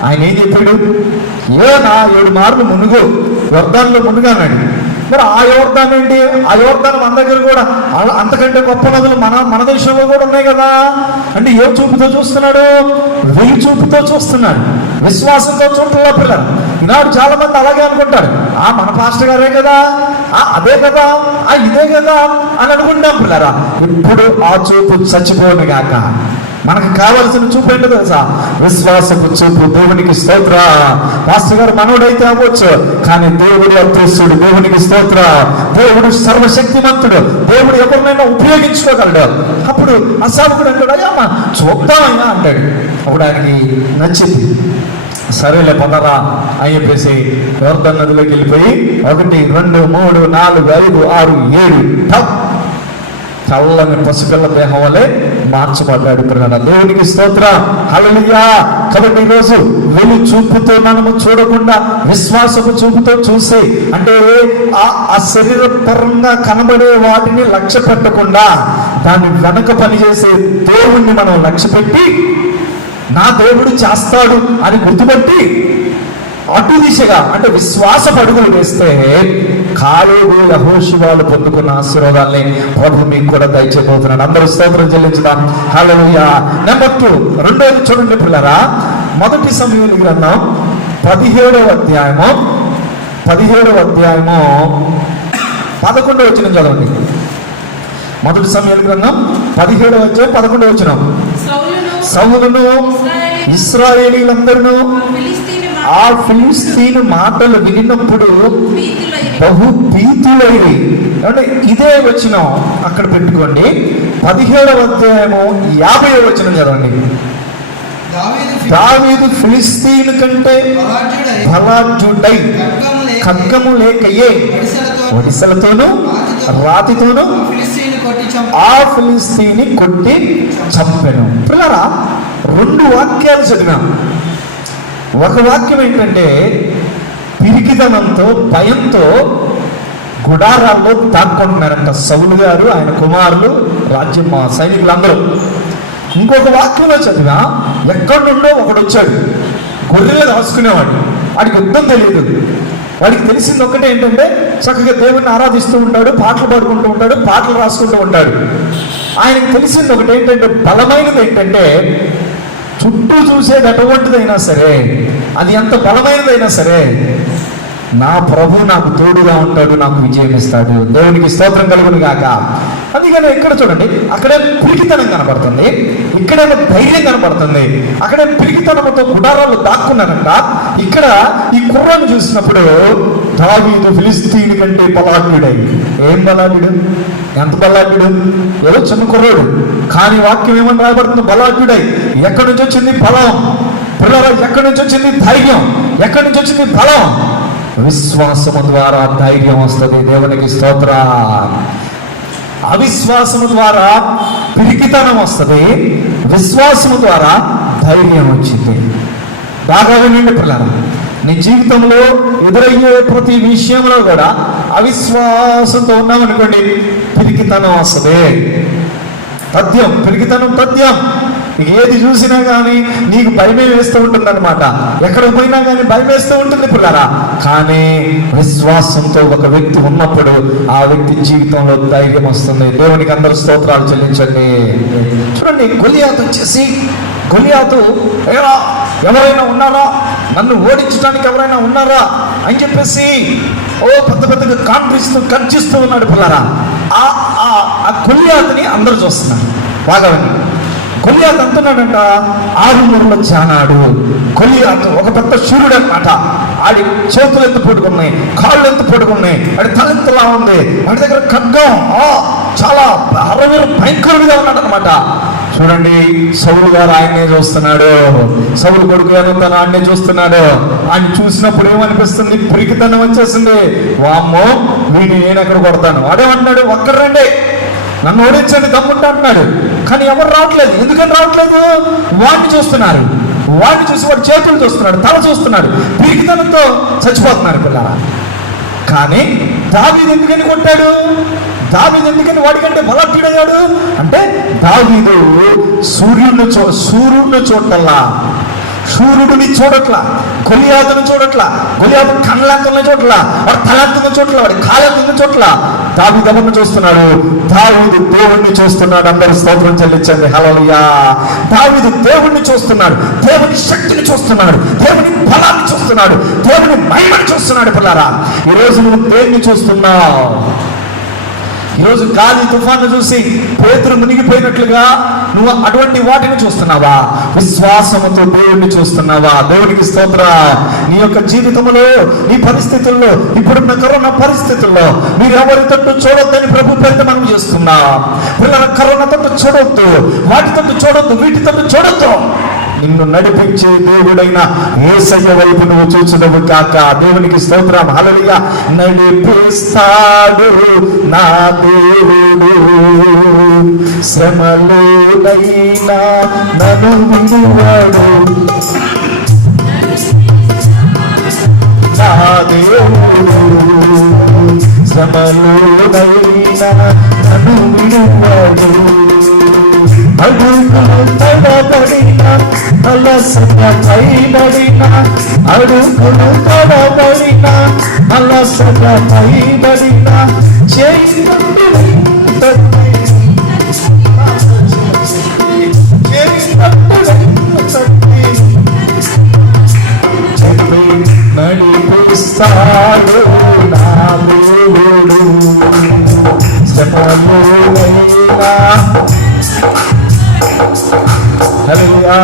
ఆయన ఏం చెప్పాడు? 7 మార్లు మునుగు, యోర్దానులో మునుగు అన్నాడు. మరి ఆ యోర్దాన్ ఏంటి? ఆ యోర్దాన్ మన దగ్గర కూడా అంతకంటే గొప్ప నదులు మన దేశంలో కూడా ఉన్నాయి కదా. అంటే ఏ చూపుతో చూస్తున్నాడు? వెయ్యి చూపుతో చూస్తున్నాడు, విశ్వాసంతో చూడటంలో పిల్లలు. ఈనాడు చాలా మంది అలాగే అనుకుంటారు. మన పాస్టర్ గారే కదా, అదే కదా, ఇదే కదా అని అనుకుంటాం పిల్లరా. ఇప్పుడు ఆ చూపు చచ్చిపోను గాక. మనకు కావలసిన చూపు ఏంటో తెలుసా? విశ్వాసపు చూపు. దేవునికి స్తోత్ర. పాస్టర్ గారు మనోడైతే అవ్వచ్చు, కానీ దేవుడు అదృశ్యుడు. దేవునికి స్తోత్ర. దేవుడు సర్వశక్తిమంతుడు. దేవుడు ఎవరినైనా ఉపయోగించుకోగలడు. అప్పుడు అసావుకుడు అంటాడు, అయ్యా చూద్దామయ్యా అంటాడు. అప్పుడు ఆయనకి నచ్చింది. సరేలే పొందరా అని చెప్పేసి యోర్దాను నదిలోకి వెళ్ళిపోయి 1 2 3 4 5 6 7 టప్ చల్లని పసిపిల్ల దేహం వలె మార్చబడ్డాడు. దేవునికి స్తోత్రం, హల్లెలూయా. కాబట్టి ఈరోజు వెలు చూపుతో మనము చూడకుండా విశ్వాసపు చూపుతో చూసి, అంటే ఆ శరీర పరంగా కనబడే వాటిని లక్ష్య పెట్టకుండా దాన్ని వెనక పనిచేసే దేవుణ్ణి మనం లక్ష్య పెట్టి నా దేవుడు చేస్తాడు అని గుర్తుపట్టి అటు దిశగా అంటే విశ్వాస పరుగులు వేస్తే కాలేబు యెహోషువలు పొందుకున్న ఆశీర్వాదాల్ని ప్రభు మీకు కూడా దయచేయబోతున్నాడు. అందరూ స్తోత్రం చెల్లించుదాం. హల్లెలూయా. నెంబర్ 2, రెండోది చూడండి పిల్లరా, 1 సమూయేలు గ్రంథం 17వ అధ్యాయము 11వ వచనం చదవండి. 1 సమూయేలు గ్రంథం 17వ అధ్యాయం 11వ వచనం. సౌలును ఇశ్రాయేలీలందరూ ఆ ఫిలిస్తీను మాటలు వినినప్పుడు బహు భీతులైరి. అంటే ఇదే వచనం అక్కడ పెట్టుకోండి. 17వ అధ్యాయము 50వ వచనం చదవండి. దావీదు ఫిలిస్తీను కంటే బలాఢ్యుడై ఖడ్గము లేకయే ఒడిసెలతోనూ రాతితోనూ ఆ ఫిలిస్తీని కొట్టి చంపెను. పిల్లరా, 2 వాక్యాలు చదివాం. ఒక వాక్యం ఏంటంటే పిరికిదనంతో భయంతో గుడారాల్లో దాక్కుంటున్నారంట సౌలు గారు, ఆయన కుమారులు, రాజ్యం సైనికులందరూ. ఇంకొక వాక్యంలో చదివా, ఎక్కడి నుండో ఒకడు వచ్చాడు, గొర్రెలు రాసుకునేవాడు. వాడికి యుద్ధం తెలియదు. వాడికి తెలిసింది ఒక్కటే ఏంటంటే చక్కగా దేవుడిని ఆరాధిస్తూ ఉంటాడు, పాటలు పాడుకుంటూ ఉంటాడు, పాటలు రాసుకుంటూ ఉంటాడు. ఆయనకు తెలిసింది ఒకటి ఏంటంటే, బలమైనది ఏంటంటే చుట్టూ చూసేది ఎటువంటిదైనా సరే, అది ఎంత బలమైనదైనా సరే, నా ప్రభు నాకు తోడుగా ఉంటాడు, నాకు విజయం ఇస్తాడు. దేవునికి స్తోత్రం కలుగును గాక. అందుకని ఇక్కడ చూడండి, అక్కడే పిరికితనం కనబడుతుంది, ఇక్కడేమో ధైర్యం కనబడుతుంది. అక్కడే పిరికితనంతో గుడారాలు దాక్కున్నారంట. ఇక్కడ ఈ కుర్రాన్ని చూసినప్పుడు దావీదు ఫిలిస్తీని కంటే బలాఢ్యుడై. ఏం బలాఢ్యుడు? ఎంత బలాఢ్యుడు? ఏదో చిన్న కుర్రాడు, కానీ వాక్యం ఏమని రాయబడుతుంది? బలాఢ్యుడై. ఎక్కడి నుంచి వచ్చింది బలం? పిల్లలు, ఎక్కడి నుంచి వచ్చింది ధైర్యం? ఎక్కడి నుంచి వచ్చింది బలం? విశ్వాసము ద్వారా ధైర్యం వస్తుంది. దేవునికి స్తోత్ర. అవిశ్వాసము ద్వారా పిరికితనం వస్తుంది, విశ్వాసము ద్వారా ధైర్యం వచ్చింది. బాగా వినండి పిల్లలు, నీ జీవితంలో ఎదురయ్యే ప్రతి విషయంలో కూడా అవిశ్వాసంతో ఉన్నామనుకోండి, పిరికితనం వస్తుంది. తథ్యం, పిరికితనం తథ్యం. నీకు ఏది చూసినా కానీ నీకు భయమే వేస్తూ ఉంటుంది అనమాట. ఎక్కడికి పోయినా కానీ భయం వేస్తూ ఉంటుంది పిల్లరా. కానీ విశ్వాసంతో ఒక వ్యక్తి ఉన్నప్పుడు ఆ వ్యక్తి జీవితంలో ధైర్యం వస్తుంది. దేవునికి అందరూ స్తోత్రాలు చెల్లించండి. చూడండి, గొలియాతు వచ్చేసి, గొలియాతు ఎవరైనా ఉన్నారా, నన్ను ఓడించడానికి ఎవరైనా ఉన్నారా అని చెప్పేసి పెద్ద పెద్దగా కాంపిస్తూ గర్జిస్తూ ఉన్నాడు పిల్లరా. ఆ గొలియాతుని అందరూ చూస్తున్నారు. బాగా గొలియాతు అంటున్నాడంట, 6 మూరల జానాడు. గొలియాతు ఒక పెద్ద శూరుడు అనమాట. ఆడి చేతులు ఎంత పట్టుకున్నాయి, కాళ్ళు ఎంత పట్టుకున్నాయి, ఆడి తలెంతలా ఉంది, వాడి దగ్గర ఖడ్గం చాలా భయంకరంగా ఉన్నాడు అనమాట. చూడండి, సౌలు గారు ఆయన్నే చూస్తున్నాడు. సౌలు కొడుకు తను ఆయన్నే చూస్తున్నాడు. ఆయన చూసినప్పుడు ఏమనిపిస్తుంది? పిరికితనం వచ్చేసింది. వామ్మో, వీడిని నేను ఎక్కడ కొడతాను? అదేమంటున్నాడు, ఒక్కడు రండి, నన్ను ఓడించండి, దమ్ముంటా అంటున్నాడు. కానీ ఎవరు రావట్లేదు. ఎందుకని రావట్లేదు? వాడిని చూస్తున్నారు. వాడిని చూసి వాడి చేతులు చూస్తున్నాడు, తల చూస్తున్నాడు. పిరికితనంతో చచ్చిపోతున్నారు పిల్లరా. కానీ దావీదు ఎందుకని కొట్టాడు? దావీదు ఎందుకని వాడికంటే బలాఢ్యుడయ్యాడు అంటే, దావీదు సూర్యుడిని చూడటల్లా, సూర్యుడిని చూడట్లా, గొలియాతుని చూడట్లా, గొలియాతు కళ్ళెంతుని చూడట్లా, వాడి తలెంతుని చూడట్లా, వాడి కాలెంతుని చూడట్లా. దావీదు ఎవరిని చూస్తున్నాడు? దావీదు దేవుణ్ణి చూస్తున్నాడు. అందరూ స్తోత్రం చెల్లించండి. హల్లెలూయా. దావీదు దేవుణ్ణి చూస్తున్నాడు, దేవుని శక్తిని చూస్తున్నాడు, దేవుని బలాన్ని చూస్తున్నాడు, దేవుని మహిమని చూస్తున్నాడు. పిల్లారా, ఈరోజు నువ్వు దేన్ని చూస్తున్నావు? ఈరోజు గాలి తుఫాను చూసి పేతురు మునిగిపోయినట్లుగా నువ్వు అటువంటి వాటిని చూస్తున్నావా? విశ్వాసముతో దేవుణ్ణి చూస్తున్నావా? దేవునికి స్తోత్ర. నీ యొక్క జీవితంలో, నీ పరిస్థితుల్లో, ఇప్పుడున్న కరోనా పరిస్థితుల్లో మీరు ఎవరి తట్టు చూడొద్దని ప్రభు పేరుతో మనం చేస్తున్నాం. పిల్లల కరోనా తట్టు చూడొద్దు, వాటి తట్టు చూడొద్దు, వీటి తట్టు చూడొద్దు. నిన్ను నడిపించే దేవుడైన యేసయ్య వైపు నువ్వు చూచునవు కాక. దేవునికి స్తోత్రం. హల్లెలూయా. నడిపిస్తాడు నా దేవుడు, శ్రమలోనైనా నన్ను విడువడు. నా దేవుడు శ్రమలోనైనా నన్ను విడువడు. అడుగులు తడబడిన అలసట పైబడిన, అడుగులు తడబడిన అలసట పైబడిన, నడిపిస్తాడు నా దేవుడు, శ్రమలోనైనా. హల్లెలూయా.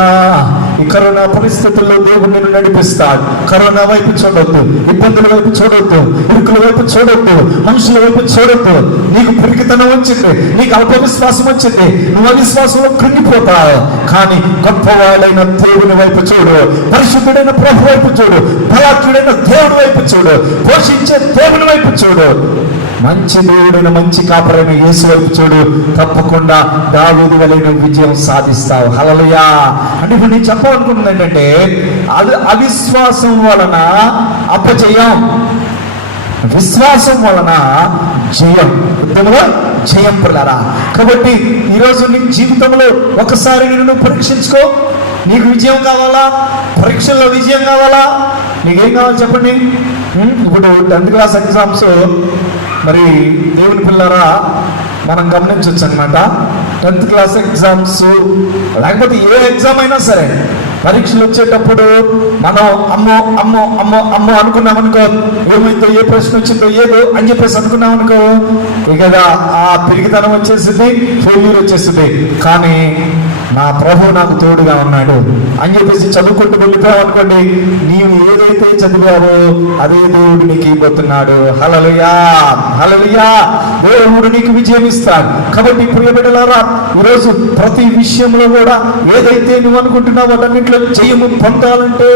ఈ కరోనా పరిస్థితుల్లో దేవుడు నిన్ను నడిపిస్తాడు. కరోనా వైపు చూడొద్దు, ఇబ్బందుల వైపు చూడొద్దు, ఇరుకుల వైపు చూడొద్దు, మనుషుల వైపు చూడొద్దు. నీకు పిరికితనం వచ్చింది, నీకు అల్ప విశ్వాసం వచ్చింది, నువ్వు అవిశ్వాసంలో కృంగిపోతావు. కానీ గొప్పవాడైన దేవుని వైపు చూడు, పరిశుద్ధుడైన ప్రభు వైపు చూడు, బలాత్ముడైన దేవుని వైపు చూడు, పోషించే దేవుని వైపు చూడు, మంచి దేవుడైన మంచి కాపరైన యేసు వైపు చూడు. తప్పకుండా దావీదు వలె నువ్వు విజయం సాధిస్తావు. హల్లెలూయా. అంటే ఇప్పుడు నేను చెప్పాలనుకుంటుంది ఏంటంటే, అవిశ్వాసం వలన అపజయం, విశ్వాసం వలన జయం. యుద్ధంలో జయం పిల్లరా. కాబట్టి ఈరోజు నీ జీవితంలో ఒకసారి నిన్ను పరీక్షించుకో. నీకు విజయం కావాలా? పరీక్షల్లో విజయం కావాలా? నీకేం కావాలి చెప్పండి. ఇప్పుడు 10th క్లాస్ ఎగ్జామ్స్ మరి దేవుని పిల్లరా మనం గమనించవచ్చు అనమాట. 10th క్లాస్ ఎగ్జామ్స్ లేకపోతే ఏ ఎగ్జామ్ అయినా సరే పరీక్షలు వచ్చేటప్పుడు మనం అమ్మో అమ్మో అమ్మో అమ్మో అనుకున్నాం అనుకో, ఏమైందో, ఏ ప్రశ్న వచ్చిందో ఏదో అని చెప్పేసి అనుకున్నాం అనుకో, ఇక ఆ పిరిగితనం వచ్చేసింది, ఫెయిల్యూర్ వచ్చేసింది. కానీ నా ప్రభు నాకు తోడుగా ఉన్నాడు అని చెప్పేసి చదువుకుంటూ వెళ్ళిపోయావు అనుకోండి, నీవు ఏదైతే చదివావో అదే దేవుడు నీకు ఇవ్వబోతున్నాడు. హల్లెలూయా. హల్లెలూయా. దేవుడు నీకు విజయం ఇస్తాడు. కాబట్టి ప్రియ బిడ్డలారా, ఈరోజు ప్రతి విషయంలో కూడా ఏదైతే నువ్వు అనుకుంటున్నావో వాటన్నింటిలో జయము పొందాలంటే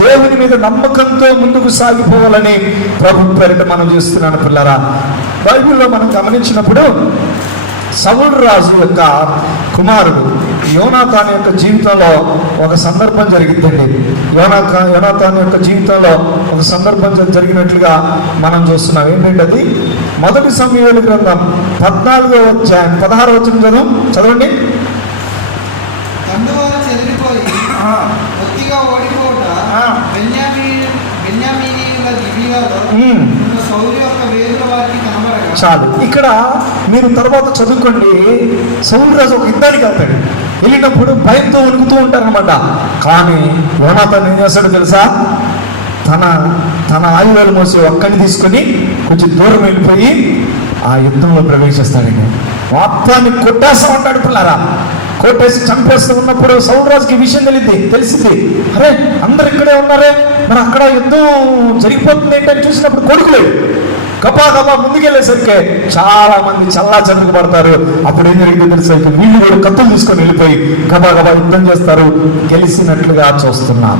దేవుని మీద నమ్మకంతో ముందుకు సాగిపోవాలని ప్రభు పేరిట మనం చేస్తున్నాను పిల్లరా. బైబిల్లో మనం గమనించినప్పుడు సౌలు రాజు యొక్క కుమారుడు యోనాతాను యొక్క జీవితంలో ఒక సందర్భం జరిగిందండి. యోనాతాను యొక్క జీవితంలో ఒక సందర్భం జరిగినట్లుగా మనం చూస్తున్నాం. ఏంటంటే అది 1 సమూయేలు గ్రంథం 14వ అధ్యాయం 16వ వచనం చదవండి. తండ్రివారు చెదిరిపోయి కొద్దిగా ఓడిపోట బెన్యామీనీయుల గిబియాలో ఉన్న సౌలు యొక్క వేరుల వారికి కనబడగా. చాలు. ఇక్కడ మీరు తర్వాత చదువుకోండి. సౌలు రాజు ఒక యుద్ధానికి వెళ్తాడు. వెళ్ళినప్పుడు భయంతో వణుకుతూ ఉంటారనమాట. కానీ యోనాతాను ఏం చేస్తాడో తెలుసా? తన ఆయుధాలు మోసి ఒక్కడిని తీసుకొని కొంచెం దూరం వెళ్ళిపోయి ఆ యుద్ధంలో ప్రవేశిస్తాడండి. మొత్తాన్ని కొట్టేస్తూ ఉంటాడు పిల్లరా. కొట్టేసి చంపేస్తూ ఉన్నప్పుడు సౌలు రాజుకి విషయం తెలిసింది. అరే అందరు ఇక్కడే ఉన్నారే, మరి అక్కడ యుద్ధం జరిగిపోతుంది ఏంటని చూసినప్పుడు కొడుకులేదు. గబా గబా ముందుకెళ్ళేసరికి చాలా మంది చల్లా చెందుకు పడతారు. అప్పుడు ఏం జరిగిందో తెలుసా? వీళ్ళు కూడా కత్తులు తీసుకొని వెళ్ళిపోయి గబా గబా యుద్ధం చేస్తారు. గెలిచినట్లుగా చూస్తున్నాం.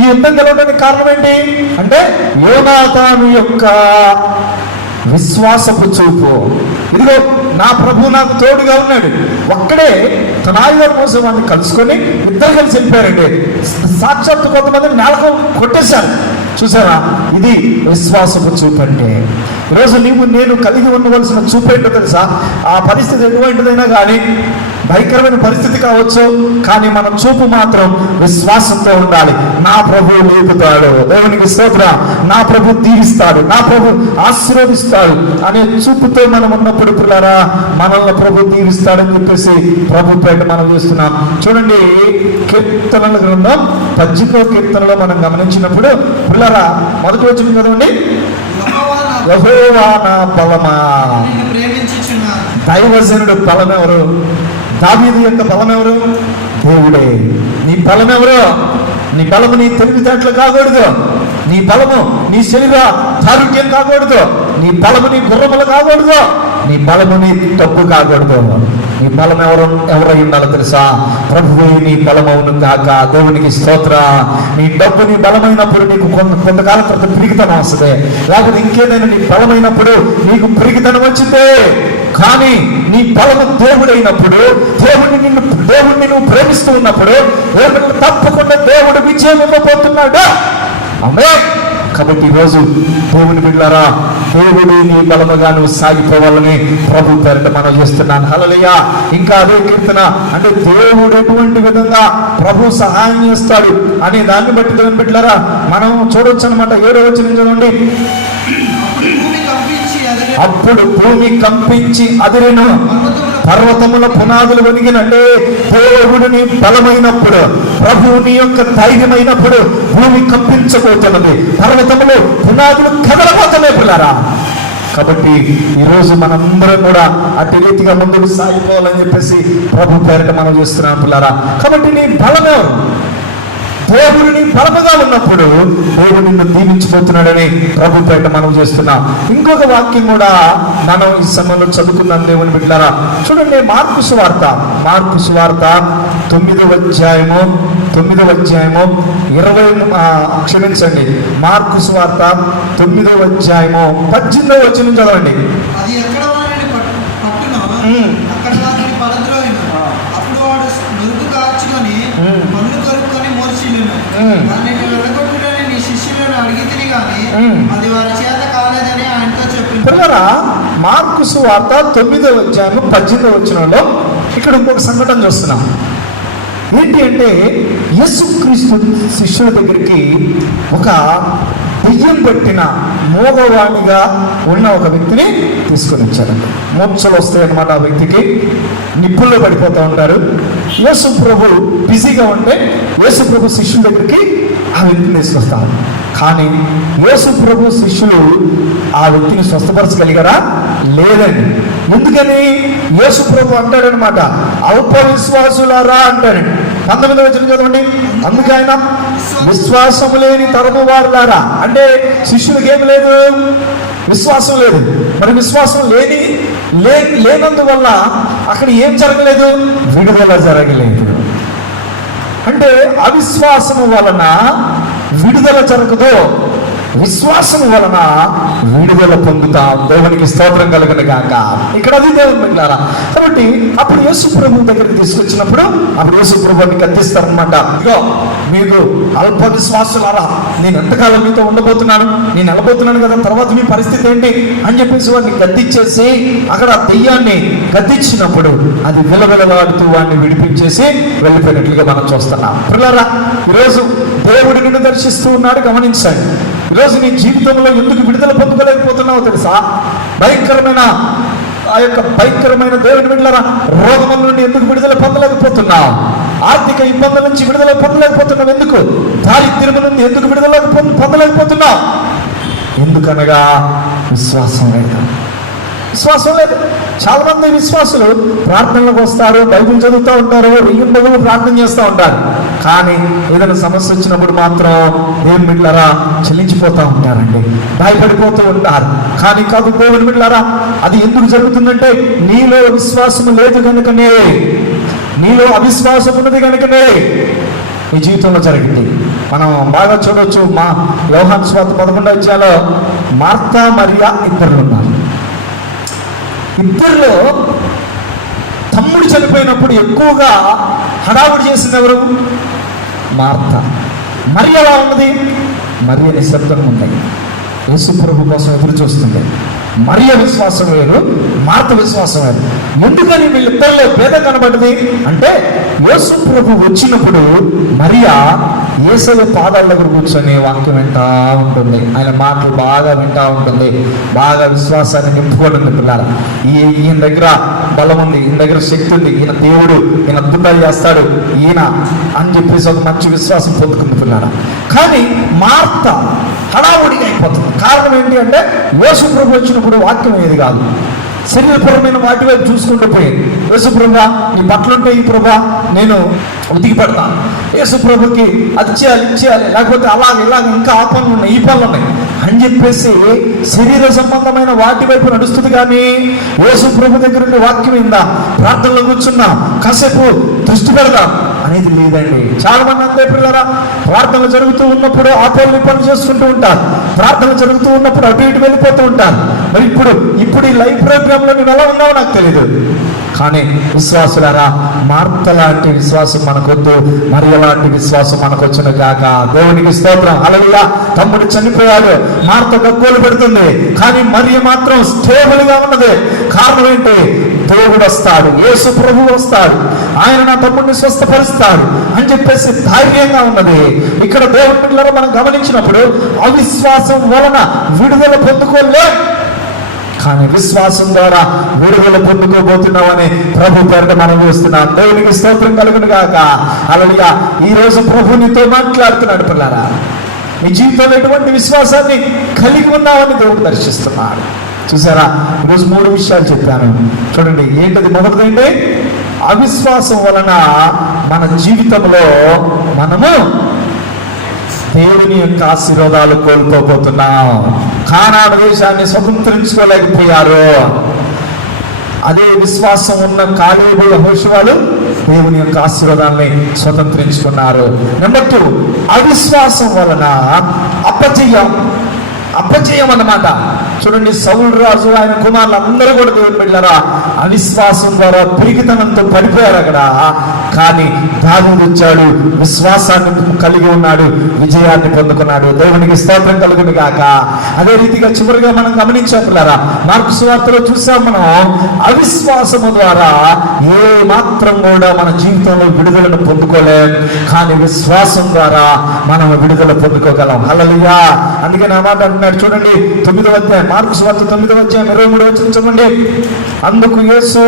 ఈ యుద్ధం గెలవడానికి కారణం ఏంటి అంటే యోనాతాను యొక్క విశ్వాసపు చూపు. ఇదిగో నా ప్రభు నాకు తోడుగా ఉన్నాడు. ఒక్కడే తన ఆయుధం కోసం వాడిని కలుసుకొని ఇద్దరు కలిసి వెళ్ళిపోయారండి. సాక్షాత్తు కొంతమంది నేలకు కొట్టేశారు. చూసారా? ఇది విశ్వాసపు చూపు అంటే. ఈరోజు నేను కలిగి ఉండవలసిన చూపు ఏంటో తెలుసా? ఆ పరిస్థితి ఎటువంటిదైనా కానీ, భయంకరమైన పరిస్థితి కావచ్చు, కానీ మన చూపు మాత్రం విశ్వాసంతో ఉండాలి. నా ప్రభు లేపుతాడు, దేవునికి స్తోత్రం, నా ప్రభు దీవిస్తాడు, నా ప్రభు ఆశీర్వదిస్తాడు అనే చూపుతో మనం ఉన్నప్పుడు పిల్లరా మనల్ని ప్రభు దీవిస్తాడని చెప్పేసి ప్రభు పేట మనం చేస్తున్నాం. చూడండి, కీర్తనల గ్రంథం 10వ కీర్తనలో మనం గమనించినప్పుడు పిల్లరా మొదటి వచనం చదవండి. యెహోవా నా బలమా. దైవజనుడు బలం ఎవరు? దావీదు యొక్క బలం ఎవరు? దేవుడే. నీ బలం ఎవరు? నీ బలము నీ తెలివితేటలు కాకూడదు, నీ బలము నీ శరీర ఆరోగ్యం కాకూడదు, నీ బలము నీ గుర్రములు కాకూడదు, నీ బలము నీ డబ్బు కాకూడదు. నీ బలం ఎవరై ఉండాలో తెలుసా? ప్రభువే నీ బలమవును కాక. దేవునికి స్తోత్ర. నీ డబ్బు నీ బలమైనప్పుడు నీకు కొంతకాలం తర్వాత పిరిగితనం వస్తుంది, లేకపోతే ఇంకేదైనా నీ బలమైనప్పుడు నీకు పిరిగితనం వచ్చిందే. కానీ నీ బలము దేవుడైనప్పుడు, దేవుడిని నువ్వు ప్రేమిస్తూ ఉన్నప్పుడు తప్పకుండా దేవుడు విజయం ఇవ్వబోతున్నాడు. ఆమేన్. కాబట్టి ఈరోజు దేవుని బిడ్డలారా, దేవుడు నీ బలముగా నువ్వు సాగిపోవాలని ప్రభు పేరిట మనం చేస్తున్నాను. హల్లెలూయా. ఇంకా అదే కీర్తన అంటే దేవుడు ఎటువంటి విధంగా ప్రభు సహాయం చేస్తాడు అనే దాన్ని బట్టి దేవుని బిడ్డలారా మనం చూడొచ్చు అనమాట. 7వ వచనం చదవండి. అప్పుడు భూమి కంపించి అదిరెను, పర్వతముల పునాదులు వణిగినంటే దేవుడిని బలమైనప్పుడు, ప్రభువుని యొక్క ధైర్యమైనప్పుడు భూమి కంపించబోతున్నది, పర్వతములు పునాదులు కదలబోతున్నాయి పిల్లారా. కాబట్టి ఈరోజు మనందరం కూడా అటు రీతిగా ముందుకు సాగిపోవాలని చెప్పేసి ప్రభు పేరిట మనం చేస్తున్నాం పిల్లారా. కాబట్టి నీ బలమే దేవుడిని బలముగా ఉన్నప్పుడు దేవుడు నిన్ను దీవించిపోతున్నాడని ప్రభు పేట మనం చేస్తున్నాం. ఇంకొక వాక్యం కూడా మనం ఈ సమయంలో చదువుకున్నాం దేవుని బిడ్డలారా. చూడండి, మార్కు సువార్త 9వ అధ్యాయము మార్కు సువార్త 9వ అధ్యాయము 18వ వచనం చదవండి. అది ఎక్కడ వారిని పట్టునో అక్కడ వారిని పడద్రోయును. అప్పుడు వాడు నురుగు కార్చుకొని పన్ను కొరుక్కొని మోర్చిల్లును. దాన్ని వెళ్ళగొట్టుడని నీ శిష్యులను అడిగితిని గాని అది వారి చేత కాలేదని ఆయనతో చెప్పింది. పిల్లరా, మార్కు సువార్త 9వ అధ్యాయము 18వ వచనంలో ఇక్కడ ఇంకొక సంఘటన చూస్తున్నాం. ఏంటి అంటే యేసుక్రీస్తు శిష్యుల దగ్గరికి ఒక దెయ్యం పట్టిన మోగవాణిగా ఉన్న ఒక వ్యక్తిని తీసుకొని వచ్చారండి. మూర్ఛలు వస్తాయన్నమాట ఆ వ్యక్తికి, నిప్పుల్లో పడిపోతూ ఉంటారు. యేసు ప్రభు బిజీగా ఉంటే యేసు ప్రభు శిష్యుల దగ్గరికి ఆ వ్యక్తిని తీసుకొస్తారు. కానీ యేసు ప్రభు శిష్యులు ఆ వ్యక్తిని స్వస్థపరచగలిగారా? లేదండి. ఎందుకని? యేసు ప్రభు అంటాడనమాట, అల్ప విశ్వాసులారా అంటాడండి. 19వ వచనం చదవండి. అందుకే ఆయన విశ్వాసము లేని తరము వారులారా అంటే శిష్యులకు ఏమి లేదు, విశ్వాసం లేదు. మరి విశ్వాసం లేనందువల్ల అక్కడ ఏం జరగలేదు? విడుదల జరగలేదు. అంటే అవిశ్వాసము వలన విడుదల జరగదు, విశ్వాసం వలన విడుదల పొందుతాం. దేవునికి స్తోత్రం కలుగును గాక. ఇక్కడ అది దేవుని బిడ్డలారా. కాబట్టి అప్పుడు యేసు ప్రభు దగ్గరికి తీసుకొచ్చినప్పుడు అప్పుడు యేసు ప్రభుని గద్దిస్తారనమాట. ఇగో మీకు అల్ప విశ్వాసులారా, నేను ఎంతకాలం మీతో ఉండబోతున్నాను, నేను వెళ్ళబోతున్నాను కదా, తర్వాత మీ పరిస్థితి ఏంటి అని చెప్పేసి వాడిని గద్దించేసి అక్కడ దెయ్యాన్ని గద్దించినప్పుడు అది విలవిలలాడుతూ వాడిని విడిపించేసి వెళ్ళిపోయినట్లుగా మనం చూస్తున్నాం. పిల్లరా, ఈరోజు దేవుడు నిన్ను దర్శిస్తూ ఉన్నాడు. గమనించండి, ఈరోజు నీ జీవితంలో ఎందుకు విడుదల పొందుకోలేకపోతున్నావో తెలుసా? భయంకరమైన దేవుని బిడ్డలారా, రోగముల నుండి ఎందుకు విడుదల పొందలేకపోతున్నావు? ఆర్థిక ఇబ్బందుల నుంచి విడుదల పొందలేకపోతున్నావు. ఎందుకు? దారిద్ర్యం నుండి ఎందుకు విడుదల పొందలేకపోతున్నావు? ఎందుకనగా విశ్వాసం లేదు. చాలా మంది విశ్వాసులు ప్రార్థనలకు వస్తారు, బైబిల్ చదువుతూ ఉంటారు, రెయ్యుండగులు ప్రార్థన చేస్తూ ఉంటారు. కానీ ఏదైనా సమస్య వచ్చినప్పుడు మాత్రం దేవుని బిడ్డలారా చెల్లించిపోతూ ఉంటారండి, భయపడిపోతూ ఉంటారు. కానీ కాదు దేవుని బిడ్డలారా, అది ఎందుకు జరుగుతుందంటే నీలో విశ్వాసము లేదు కనుకనే, నీలో అవిశ్వాసం ఉన్నది కనుకనే నీ జీవితంలో జరిగింది. మనం బాగా చూడవచ్చు. మా యోహాను సువార్త 11వ అధ్యాయంలో మార్తా మరియా ఇద్దరు ఉన్నారు. ఇద్దరిలో తమ్ముడు చనిపోయినప్పుడు ఎక్కువగా హడావుడి చేసింది ఎవరు? మార్త. మరియ ఎలా ఉన్నది? మరియ నిశ్శబ్దంగా ఉన్నాయి, యేసు ప్రభు కోసం ఎదురు చూస్తుంది. మరియ విశ్వాసం వేరు, మార్త విశ్వాసం వేరు. ఎందుకని వీళ్ళిద్దరిలో భేదం కనబడ్డది అంటే యేసు ప్రభు వచ్చినప్పుడు మరియా యేసయ్య పాదాల దగ్గర కూర్చొని వాక్యం వింటా ఉంటుంది, ఆయన మాటలు బాగా వింటా ఉంటుంది, బాగా విశ్వాసాన్ని నింపుకోండి పిల్లలు. ఈయన దగ్గర బలం ఉంది, ఈయన దగ్గర శక్తి ఉంది, ఈయన దేవుడు, ఈయన అద్భుతాలు చేస్తాడు ఈయన అని చెప్పేసి ఒక మంచి విశ్వాసం పొందుకుంది పిల్లలు. కానీ మార్త హడావుడిగా అయిపోతుంది. కారణం ఏంటి అంటే యేసు ప్రభు వచ్చినప్పుడు వాక్యం ఏది కాదు, శరీరపరమైన వాటి వైపు చూసుకుంటూ పోయింది. యేసు ప్రభా నీ బట్టలుంటే ఈ ప్రభా నేను ఉతికి పడతాను. యేసు ప్రభుకి అది చేయాలి ఇది చేయాలి, లేకపోతే ఇలాగ ఇంకా ఆ పనులు ఉన్నాయి ఈ పనులు ఉన్నాయి అని చెప్పేసి శరీర సంబంధమైన వాటి వైపు నడుస్తుంది. కానీ యేసు ప్రభు దగ్గర ఉండే వాక్యం ఏందా, ప్రార్థనలో కూర్చున్నా కాసేపు దృష్టి పెడదాం అనేది లేదండి. చాలా మంది అంతే పిల్లరా, ప్రార్థనలు జరుగుతూ ఉన్నప్పుడు ఆ పనులు చేసుకుంటూ ఉంటారు, ప్రార్థనలు జరుగుతూ ఉన్నప్పుడు అటు ఇటు వెళ్ళిపోతూ ఉంటారు. మరి ఇప్పుడు ఈ లైవ్ ప్రోగ్రాంలో నేను ఎలా ఉన్నావో నాకు తెలియదు. కానీ విశ్వాసులారా, మార్త లాంటి విశ్వాసం మనకొద్దు, మరియ లాంటి విశ్వాసం మనకొచ్చును గాక. దేవునికి స్తోత్రం. హల్లెలూయా. తమ్ముడు చనిపోయాడు, మార్త గగ్గోలు పెడుతుంది, కానీ మరియ మాత్రం స్టేబుల్ గా ఉన్నది. కారణం ఏంటి? దేవుడు వస్తాడు, యేసు ప్రభు వస్తాడు, ఆయన నా తమ్ముడిని స్వస్థపరుస్తాడు అని చెప్పేసి ధైర్యంగా ఉన్నది. ఇక్కడ దేవుడి పిల్లలు మనం గమనించినప్పుడు అవిశ్వాసం వలన విడుదల పొందుకోలే, కానీ విశ్వాసం ద్వారా విడుదల పొందుకోబోతున్నామని ప్రభు పేరిట మనం చూస్తున్నాం. దేవునికి స్తోత్రం కలుగును గాక. హల్లెలూయా. ఈ రోజు ప్రభు నీతో మాట్లాడుతున్నాడు పిల్లారా. నీ జీవితంలో ఎటువంటి విశ్వాసాన్ని కలిగి ఉన్నామని దేవుడు దర్శిస్తున్నాడు. చూసారా, ఈరోజు 3 విషయాలు చెప్పాను. చూడండి, ఏంటది? మొదటిదంటే అవిశ్వాసం వలన మన జీవితంలో మనము దేవుని యొక్క ఆశీర్వాదాలు కోల్పోతున్నాం. కానాను దేశాన్ని స్వతంత్రించుకోలేకపోయారు. అదే విశ్వాసం ఉన్న కాలేబు యెహోషువలు దేవుని యొక్క ఆశీర్వాదాన్ని స్వతంత్రించుకున్నారు. నెంబర్ 2, అవిశ్వాసం వలన అపజయం అన్నమాట. చూడండి, సౌలు రాజు ఆయన కుమారులు అందరూ కూడా దేవుని బిడ్డలారా అవిశ్వాసం ద్వారా పిరికితనంతో పడిపోయారు అక్కడ. కానీ దావీదు వచ్చాడు, విశ్వాసాన్ని కలిగి ఉన్నాడు, విజయాన్ని పొందుకున్నాడు. దేవునికి స్తోత్రం కలుగును గాక. అదే రీతిగా చివరిగా మనం గమనించాం పిల్లరా, మార్కు సువార్తలో చూసాం మనం, అవిశ్వాసము ద్వారా ఏ మాత్రం కూడా మన జీవితంలో విడుదలను పొందుకోలేం, కానీ విశ్వాసం ద్వారా మనం విడుదల పొందుకోగలం. హల్లెలూయా. అందుకే నా మాట అంటున్నాడు. చూడండి, 9వ అధ్యాయం, మార్కు సువార్త 9వ అధ్యాయం 23వ వచనం చదవండి. అందుకు యేసు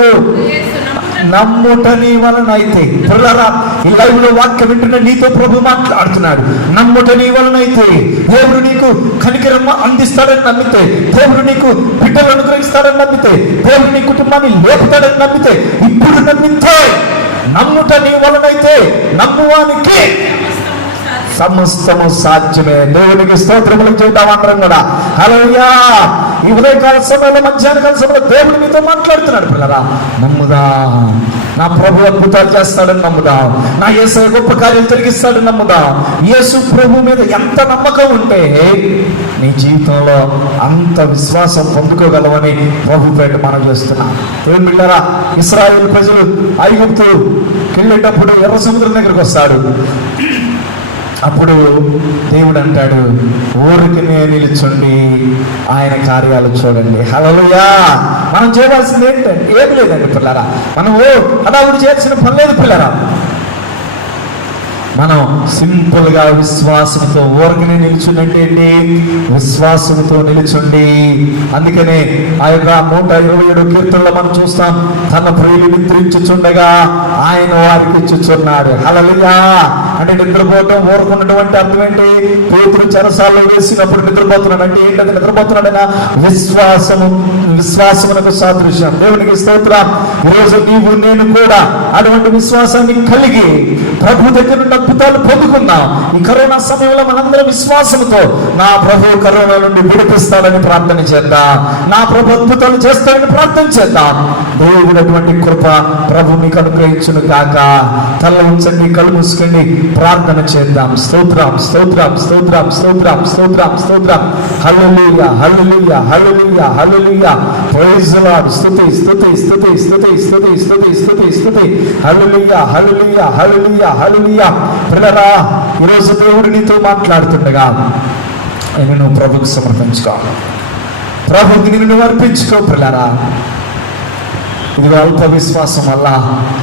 నమ్ముట నీ వలన అయితే, పిల్లరా ఈ లైవ్ లో వాక్యం వింటున్న నీతో ప్రభు మాట్లాడుతున్నాడు. నమ్ముట నీ వలన అయితే దేవుడు నీకు కనికరం అందిస్తాడని నమ్మితే, దేవుడు నీకు బిడ్డలు అనుగ్రహిస్తాడని నమ్మితే, దేవుడు నీ కుటుంబాన్ని లేపుతాడని నమ్మితే, ఇప్పుడు నమ్మితే, నమ్ముట నీ వలనైతే నమ్మువానికి సమస్తము సాధ్యమే. దేవునికి స్తోత్రములు చెబుతాం అందరం కూడా. హల్లెలూయా. ఈ ఉదయకాల సమయంలో, మధ్యాహ్న కాల సమయంలో దేవుడు మీతో మాట్లాడుతున్నాడు. పిల్లరా, నమ్ముదా, నా ప్రభు అద్భుతాలు చేస్తాడని నమ్ముదా, నా యేసయ్య గొప్ప కార్యాలు జరిగిస్తాడని నమ్ముదా. యేసు ప్రభు మీద ఎంత నమ్మకం ఉంటే నీ జీవితంలో అంత విశ్వాసం పొందుకోగలవని ప్రభు పేట మనం చేస్తున్నాం. దేవుని బిడ్డలారా, ఇశ్రాయేలు ప్రజలు ఐగుప్తుకి వెళ్ళేటప్పుడు ఎర్ర సముద్రం దగ్గరికి వస్తాడు. అప్పుడు దేవుడు అంటాడు, ఊరికినే నిలుచుండి ఆయన కార్యాలు చూడండి. హల్లెలూయా. మనం చేయవలసింది ఏంటంటే ఏమి లేదండి పిల్లరా, మనం హడావుడి చేయాల్సిన పని లేదు పిల్లరా. మనం సింపుల్ గా విశ్వాసంతో ఊరికనే నిల్చుందంటే ఏంటి? విశ్వాసంతో నిలుచుండి. అందుకనే ఆ యొక్క 127 కీర్తనలో మనం చూస్తాం, తన ప్రియులు నిద్రించుచుండగా ఆయన వారికి ఇచ్చుచున్నాడు. హల్లెలూయా. అంటే నిద్రపోవటం, ఊరుకున్నటువంటి అర్థం ఏంటి? పేతురు చెరసాల్లో వేసినప్పుడు నిద్రపోతున్నాడు అంటే ఏంటంటే నిద్రపోతున్నాడైనా విశ్వాసమునకు సాదృశ్యం. దేవునికి స్తోత్రం. ఈరోజు నీవు నేను కూడా అటువంటి విశ్వాసాన్ని కలిగి ప్రభు దగ్గర అద్భుతాలు పొందుకుందాం. ఈ కరోనా సమయంలో మనందరం విశ్వాసంతో నా ప్రభు కరోనా నుండి విడిపిస్తాడని ప్రార్థన చేద్దాం. నా ప్రభు అద్భుతాలు చేస్తాడని ప్రార్థన చేద్దాం. దేవుడు అటువంటి కృప ప్రభు మీకు అనుగ్రహించును గాక. తల ఉంచండి, కళ్ళు మూసుకోండి, ప్రార్థన చేద్దాం. స్తోత్రం, స్తోత్రం, స్తోత్రం, స్తోత్రం, స్తోత్రం, స్తోత్రం. Hallelujah, hallelujah, hallelujah, hallelujah. Praise the Lord. స్తుతి, స్తుతి, స్తుతి, స్తుతి, స్తుతి, స్తుతి, స్తుతి, స్తుతి. హల్లెలూయా, హల్లెలూయా, హల్లెలూయా, హల్లెలూయా. పిల్లరా, ఈరోజు దేవుడు నీతో మాట్లాడుతుండగా నువ్వు ప్రభుకు సమర్పించుకో, ప్రభుకి నిన్ను అర్పించుకో. పిల్లరా, ఇదిగో అల్ప విశ్వాసం వల్ల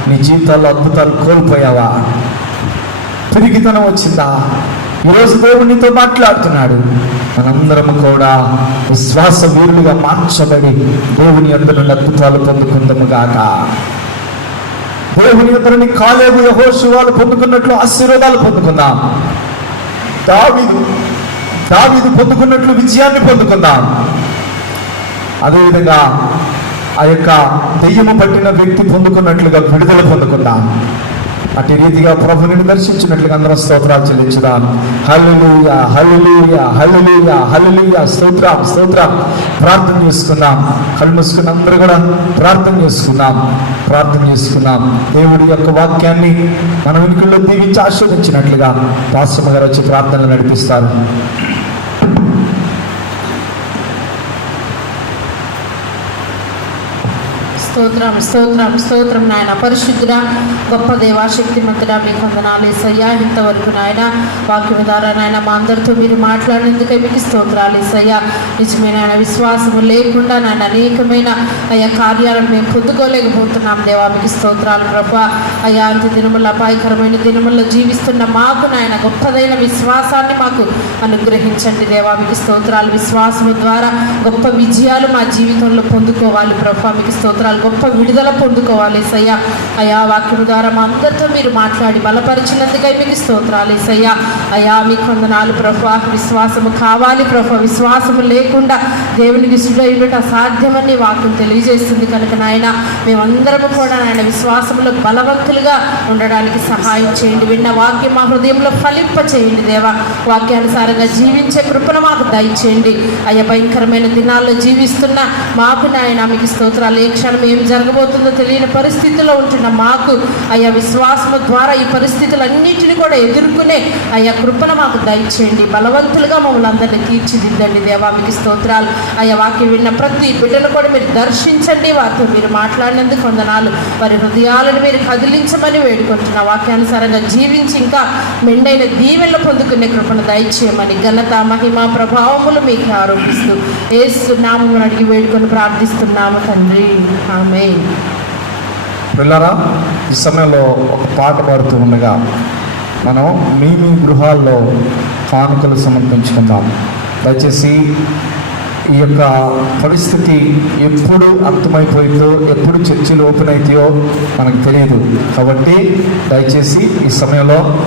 నీ జీవితాల్లో అద్భుతాలు కోల్పోయావా? పిరికితనం వచ్చిందా? ఈరోజు దేవుడు నీతో మాట్లాడుతున్నాడు. మనందరం కూడా విశ్వాస వీరులుగా మార్చబడి దేవుని యందు నుండి అద్భుతాలు పొందుకుందాము గాక. దేవుని యందు కాలేబు యెహోషువలు పొందుకున్నట్లు ఆశీర్వాదాలు పొందుకుందాం. దావీదు పొందుకున్నట్లు విజయాన్ని పొందుకుందాం. అదేవిధంగా ఆ యొక్క దెయ్యము పట్టిన వ్యక్తి పొందుకున్నట్లుగా విడుదల పొందుకుందాం. అటు రీతిగా ప్రభు నిన్ను దర్శించినట్లుగా అందరూ స్తోత్రాలు చెల్లించుదాం. హల్లెలూయా, హల్లెలూయా, హల్లెలూయా, హల్లెలూయా. స్తోత్రం, స్తోత్రం. ప్రార్థన చేసుకుందాం. కళ్ళు మూసుకుని అందరూ కూడా ప్రార్థన చేసుకుందాం. ప్రార్థన చేసుకుందాం. దేవుడి యొక్క వాక్యాన్ని మన వెనుకల్లో దీవించి ఆశీర్వదించినట్లుగా పాస్టమ్మ గారు వచ్చి ప్రార్థనలు నడిపిస్తారు. స్తోత్రం, స్తోత్రం, స్తోత్రం నాయన. పరిశుద్ధుడా, గొప్ప దేవా, శక్తిమంతుడా, మీకు వందనాలు యేసయ్యా. ఇంతవరకు నాయన వాక్యం ద్వారా నాయన మా అందరితో మీరు మాట్లాడినందుకే మీకు స్తోత్రాలు యేసయ్యా. నిజమైన విశ్వాసము లేకుండా నాయన అనేకమైన అయ్యా కార్యాలను మేము పొందుకోలేకపోతున్నాం దేవా. మీకు స్తోత్రాలు ప్రభా. అయ్యా అంత్య దినముల అపాయకరమైన దినముల్లో జీవిస్తున్న మాకు నాయన గొప్పదైన విశ్వాసాన్ని మాకు అనుగ్రహించండి దేవా. మీకు స్తోత్రాలు. విశ్వాసము ద్వారా గొప్ప విజయాలు మా జీవితంలో పొందుకోవాలి ప్రభా. మీకు స్తోత్రాలు. గొప్ప విడుదల పొందుకోవాలి యేసయ్యా. అయా వాక్యం ద్వారా మా అందరితో మీరు మాట్లాడి బలపరిచినందుకై మీకు స్తోత్రాలు యేసయ్యా. అయా మీకు వందనాలు ప్రభా. విశ్వాసము కావాలి ప్రభా. విశ్వాసము లేకుండా దేవునికి ఇష్టమైనట్టు అసాధ్యమని వాక్యం తెలియజేస్తుంది కనుక నాయన మేమందరము కూడా నాయన విశ్వాసంలో బలవంతులుగా ఉండడానికి సహాయం చేయండి. విన్న వాక్యం మా హృదయంలో ఫలింప చేయండి దేవా. వాక్యానుసారంగా జీవించే కృపను మాకు దయచేయండి. అయ్యా భయంకరమైన దినాల్లో జీవిస్తున్న మాకు నాయన మీకు స్తోత్రాలు. ఏ క్షణం ఏం జరగబోతుందో తెలియని పరిస్థితిలో ఉంటున్న మాకు అయ్యా విశ్వాసము ద్వారా ఈ పరిస్థితులన్నింటినీ కూడా ఎదుర్కొనే అయ్యా కృపను మాకు దయచేయండి. బలవంతులుగా మమ్మల్ని అందరినీ తీర్చిదిద్దండి దేవా. మీకు స్తోత్రాలు. అయ్యా వాక్యం విన్న ప్రతి బిడ్డను కూడా మీరు దర్శించండి. వారితో మీరు మాట్లాడినందుకు వందనాలు. వారి హృదయాలను మీరు కదిలించమని వేడుకుంటున్న వాక్యానుసారంగా జీవించి ఇంకా మెండైన దీవెనలు పొందుకునే కృపను దయచేయమని ఘనత మహిమ ప్రభావములు మీకు ఆరోపిస్తూ యేసు నామమున అడిగి వేడుకొని ప్రార్థిస్తున్నాము తండ్రి. ఆమేన్. పిల్లరా, ఈ సమయంలో ఒక పాట పాడుతూ ఉండగా మనం మీ గృహాల్లో కానుకలు సమర్పించుకుందాం. దయచేసి ఈ యొక్క పరిస్థితి ఎప్పుడు అర్థమైపోయిందో, ఎప్పుడు చర్చిలు ఓపెన్ అవుతాయో మనకు తెలియదు. కాబట్టి దయచేసి ఈ సమయంలో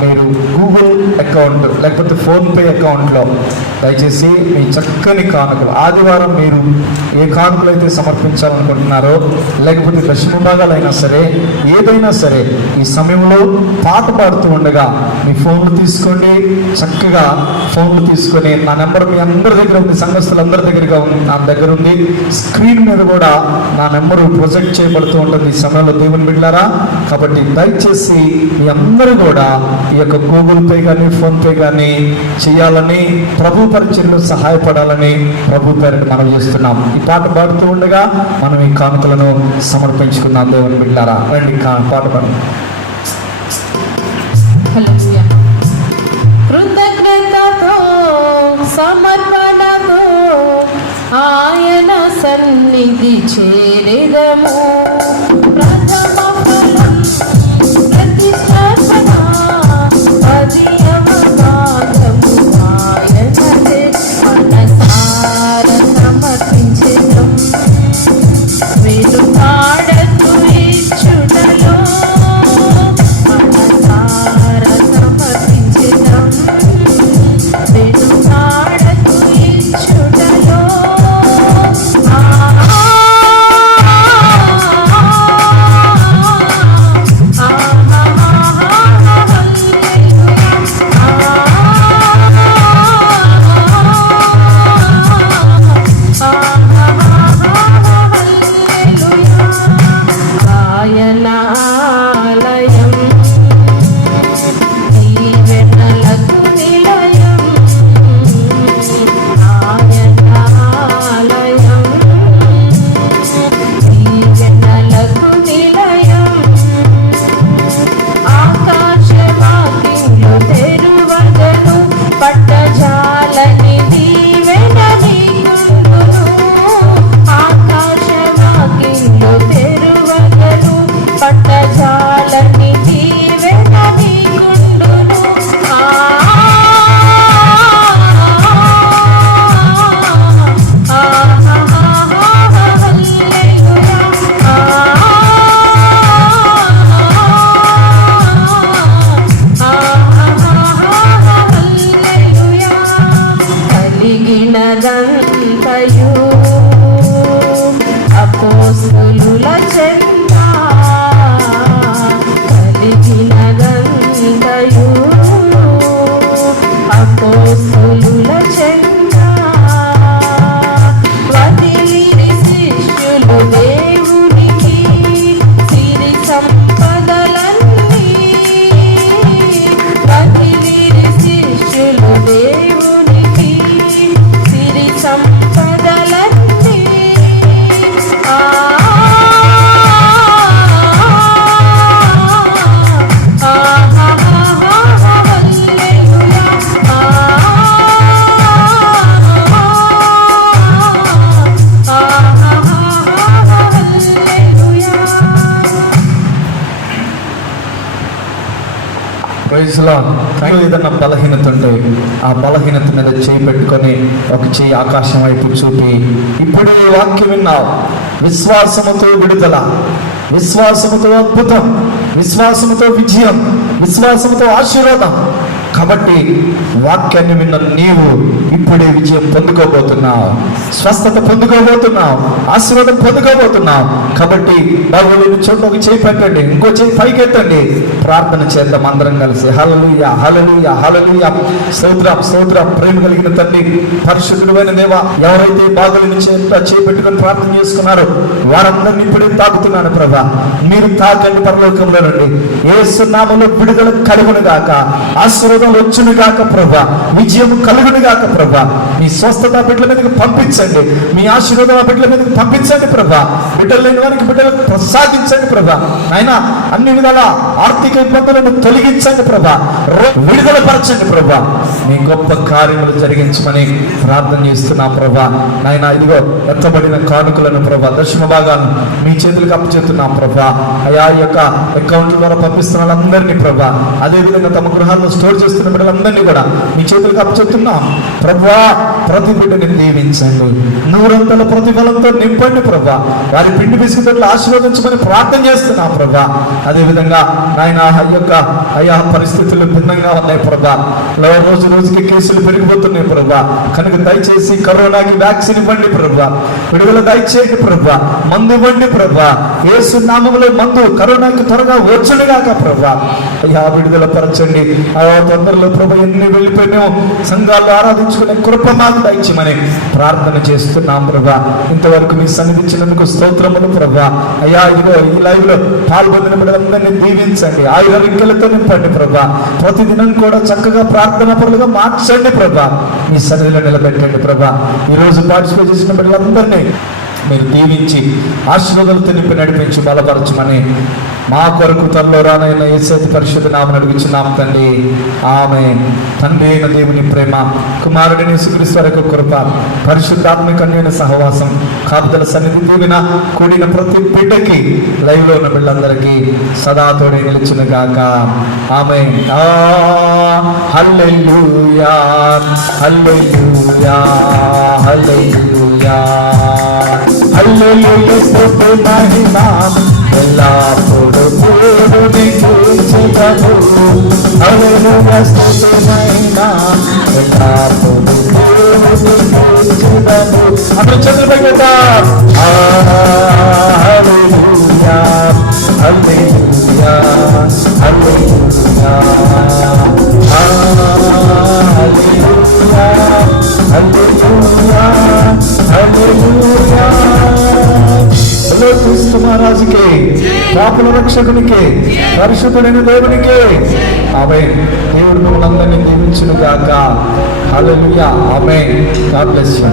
మీరు గూగుల్ అకౌంట్ లేకపోతే ఫోన్పే అకౌంట్లో దయచేసి మీ చక్కని కానుకలు, ఆదివారం మీరు ఏ కానుకలు అయితే సమర్పించాలనుకుంటున్నారో లేకపోతే దశమ భాగాలైనా సరే ఏదైనా సరే ఈ సమయంలో పాట పాడుతూ ఉండగా మీ ఫోన్లు తీసుకోండి. చక్కగా ఫోన్లు తీసుకొని నా నెంబర్ మీ అందరి దగ్గర ఉంది, సంఘస్థులందరి దగ్గరగా ఉంది, నా దగ్గర ఉంది. స్క్రీన్ మీద కూడా నా నెంబరు ప్రొజెక్ట్ చేయబడుతూ ఉంటుంది ఈ సమయంలో దేవుని బిడ్డలారా. కాబట్టి దయచేసి మీ అందరూ కూడా ఈ యొక్క గూగుల్ పే కానీ ఫోన్పే కానీ చేయాలని, ప్రభు పరిచర్యలో సహాయపడాలని ప్రభు పేరుని మనం చేస్తున్నాం. ఈ పాట పాడుతూ ఉండగా మనం ఈ కానుకలను సమర్పించుకున్నాం దేవుని బిడ్డలారా. రండి పాట పాడు. హల్లెలూయా. కృతజ్ఞతతో సమర్పణతో ఆయన సన్నిధి చేరెదము. ప్రథమ ఫలం ప్రతిష్ఠాపన అధియవగాధము ఆయనదే. మనసార సమర్పించెదం వెలుగాడకు ఇచ్చుటలో. మనసార సమర్పించెదం వెలుగాడకు ఇచ్చుటలో. ఆయన ఆలయం దీవెనలకు నిలయం. ఆయన ఆలయం దీవెనలకు నిలయం. ఆకాశవాక్యులు తెరువగను పట్టజాలని దీవెన నీకుండును. ఆకాశవాక్యులు తెరువగను పట్టజాలని దీవెన నీకుండును. కలిగినదంతయు అపోస్తలుల చెంత ఏదన్నా బలహీనత ఉంటే ఆ బలహీనత మీద చేయి పెట్టుకొని ఒక చేయి ఆకాశం వైపు చూపి, ఇప్పుడే ఈ వాక్యం విన్నావు, విశ్వాసముతో విడుదల, విశ్వాసముతో అద్భుతం, విశ్వాసముతో విజయం, విశ్వాసముతో ఆశీర్వాదం. కాబట్టి వాక్యాన్ని విన్న నీవు ఇప్పుడే విజయం పొందుకోబోతున్నావు, స్వస్థత పొందుకోబోతున్నావు, ఆశీర్వాదం పొందుకోబోతున్నావు. కాబట్టి బాగోలేని చోట ఒక చేయి పెట్టండి, ఇంకో చేయి పైకెత్తండి, ప్రార్థన చేద్దాం అందరం కలిసి. హల్లెలూయా, హల్లెలూయా, హల్లెలూయా. స్తోత్రం, స్తోత్రం. ప్రేమ కలిగిన తండ్రి, పరిశుద్ధుడైన దేవా, ఎవరైతే బాగోలేని చేయి పెట్టుకొని ప్రార్థన చేసుకున్నారో వారందరినీ ఇప్పుడే తాకుతున్నాను ప్రభా. మీరు తాకండి పరలోకంలో నుండి. యేసు నామములో విడుదల కలుగును గాక, ఆశీర్వాదం వచ్చును గాక ప్రభా, విజయం కలుగును గాక ప్రభా. మీ స్వస్థత బిడ్డల మీదకి పంపించండి, మీ ఆశీర్వాదం ఆ బిడ్డల మీదకి పంపించండి ప్రభా. బిడ్డలు లేని వారికి బిడ్డలకు ప్రసాదించండి ప్రభా. ఆయన అన్ని విధాల ఆర్థిక ఇబ్బందులను తొలగించండి ప్రభా, విడుదల పరచండి ప్రభా. మీ గొప్ప కార్యములు జరిగించమని ప్రార్థన చేస్తున్నా ప్రభా. నాయన ఇదిగో ఎత్తబడిన కానుకలను ప్రభా, దశమ భాగాలను మీ చేతులకు అప్పచెప్తున్నాం ప్రభా. అయా యొక్క అకౌంట్ ద్వారా పంపిస్తున్న వాళ్ళందరినీ ప్రభా, అదేవిధంగా తమ గృహాల్లో స్టోర్ చేస్తున్న బిడ్డలందరినీ కూడా మీ చేతులకు అప్పచెప్తున్నాం ప్రభా. ప్రతి బిడ్డని దీవించండి, నూరంతల ప్రతిఫలంతో నింపండి ప్రభా. వారి పిండి బిస్కెట్లు ఆశీర్వదించమని ప్రార్థన చేస్తున్నాం ప్రభా. అదేవిధంగా నాయన అయ్యా పరిస్థితులు భిన్నంగా ఉన్నాయి ప్రభా. రోజు రోజుకి కేసులు పెరిగిపోతున్నాయి ప్రభా. కనుక దయచేసి కరోనాకి వ్యాక్సిన్ ఇవ్వండి ప్రభా, విడుదల దయచేయండి ప్రభా, మందు ఇవ్వండి ప్రభా. యేసు నామములో మందు కరోనాకి త్వరగా వచ్చునుగాక ప్రభా. అయ్యా విడుదల పరచండి. తొందరలో ప్రభా ఎన్ని వెళ్ళిపోయినామో సంఘాల్లో ఆరాధించుకునే కృప మాకు దయచేయమని ప్రార్థన చేస్తున్నాం ప్రభా. ఇంతవరకు మీ సన్నిధించినందుకు స్తోత్రములు ప్రభా. అయ్యా ఇదిగో ఈ లైవ్ లో పాల్గొందిన బిడ్డలందరినీ దీవించండి, ఆయుర రింకెలతో నింపండి ప్రభా. ప్రతిదినం కూడా చక్కగా ప్రార్థన పరులుగా మార్చండి ప్రభా. మీ సన్నిధిలో నిలబెట్టండి ప్రభా. ఈ రోజు పార్టిసిపేట్ చేసిన బిడ్డలందరినీ మీరు దీవించి ఆశీర్వాదాలతో నింపి నడిపించి బలపరచమని మా కొరకు త్వరలో రానైన యేసు పరిశుద్ధ నామమున అడుగుచున్నాం తండ్రి, ఆమేన్. తండ్రి అయిన దేవుని ప్రేమ, కుమారుడిని యేసుక్రీస్తు వారి యొక్క కృప, పరిశుద్ధాత్మ కన్యైన సహవాసం, కాపుదల సన్నిధి దీవెన కూడిన ప్రతి బిడ్డకి, లైవ్ లో ఉన్న బిడ్డలందరికీ సదా తోడే నిలిచును గాక. ఆమేన్. హల్లెలూయా, హల్లెలూయా, హల్లెలూయా, హల్లెలూయా. స్తుతి మహిమ ఎల్లప్పుడూ నీకు చెందును. హల్లెలూయా, స్తుతి మహిమ ఎల్లప్పుడూ నీకు చెందును. అందరూ చేతులు పైకెత్తాం. హల్లెలూయా, హల్లెలూయా, హల్లెలూయా, హల్లెలూయా, హల్లెలూయా, హల్లెలూయా. క్రీస్తు మహారాజుకి, పాపుల రక్షకునికి, పరిశుద్ధుడైన దేవునికి ఆమేన్. దేవుడు మిమ్మల్ని అందరినీ దీవించును గాక. Hallelujah, amen. God bless you.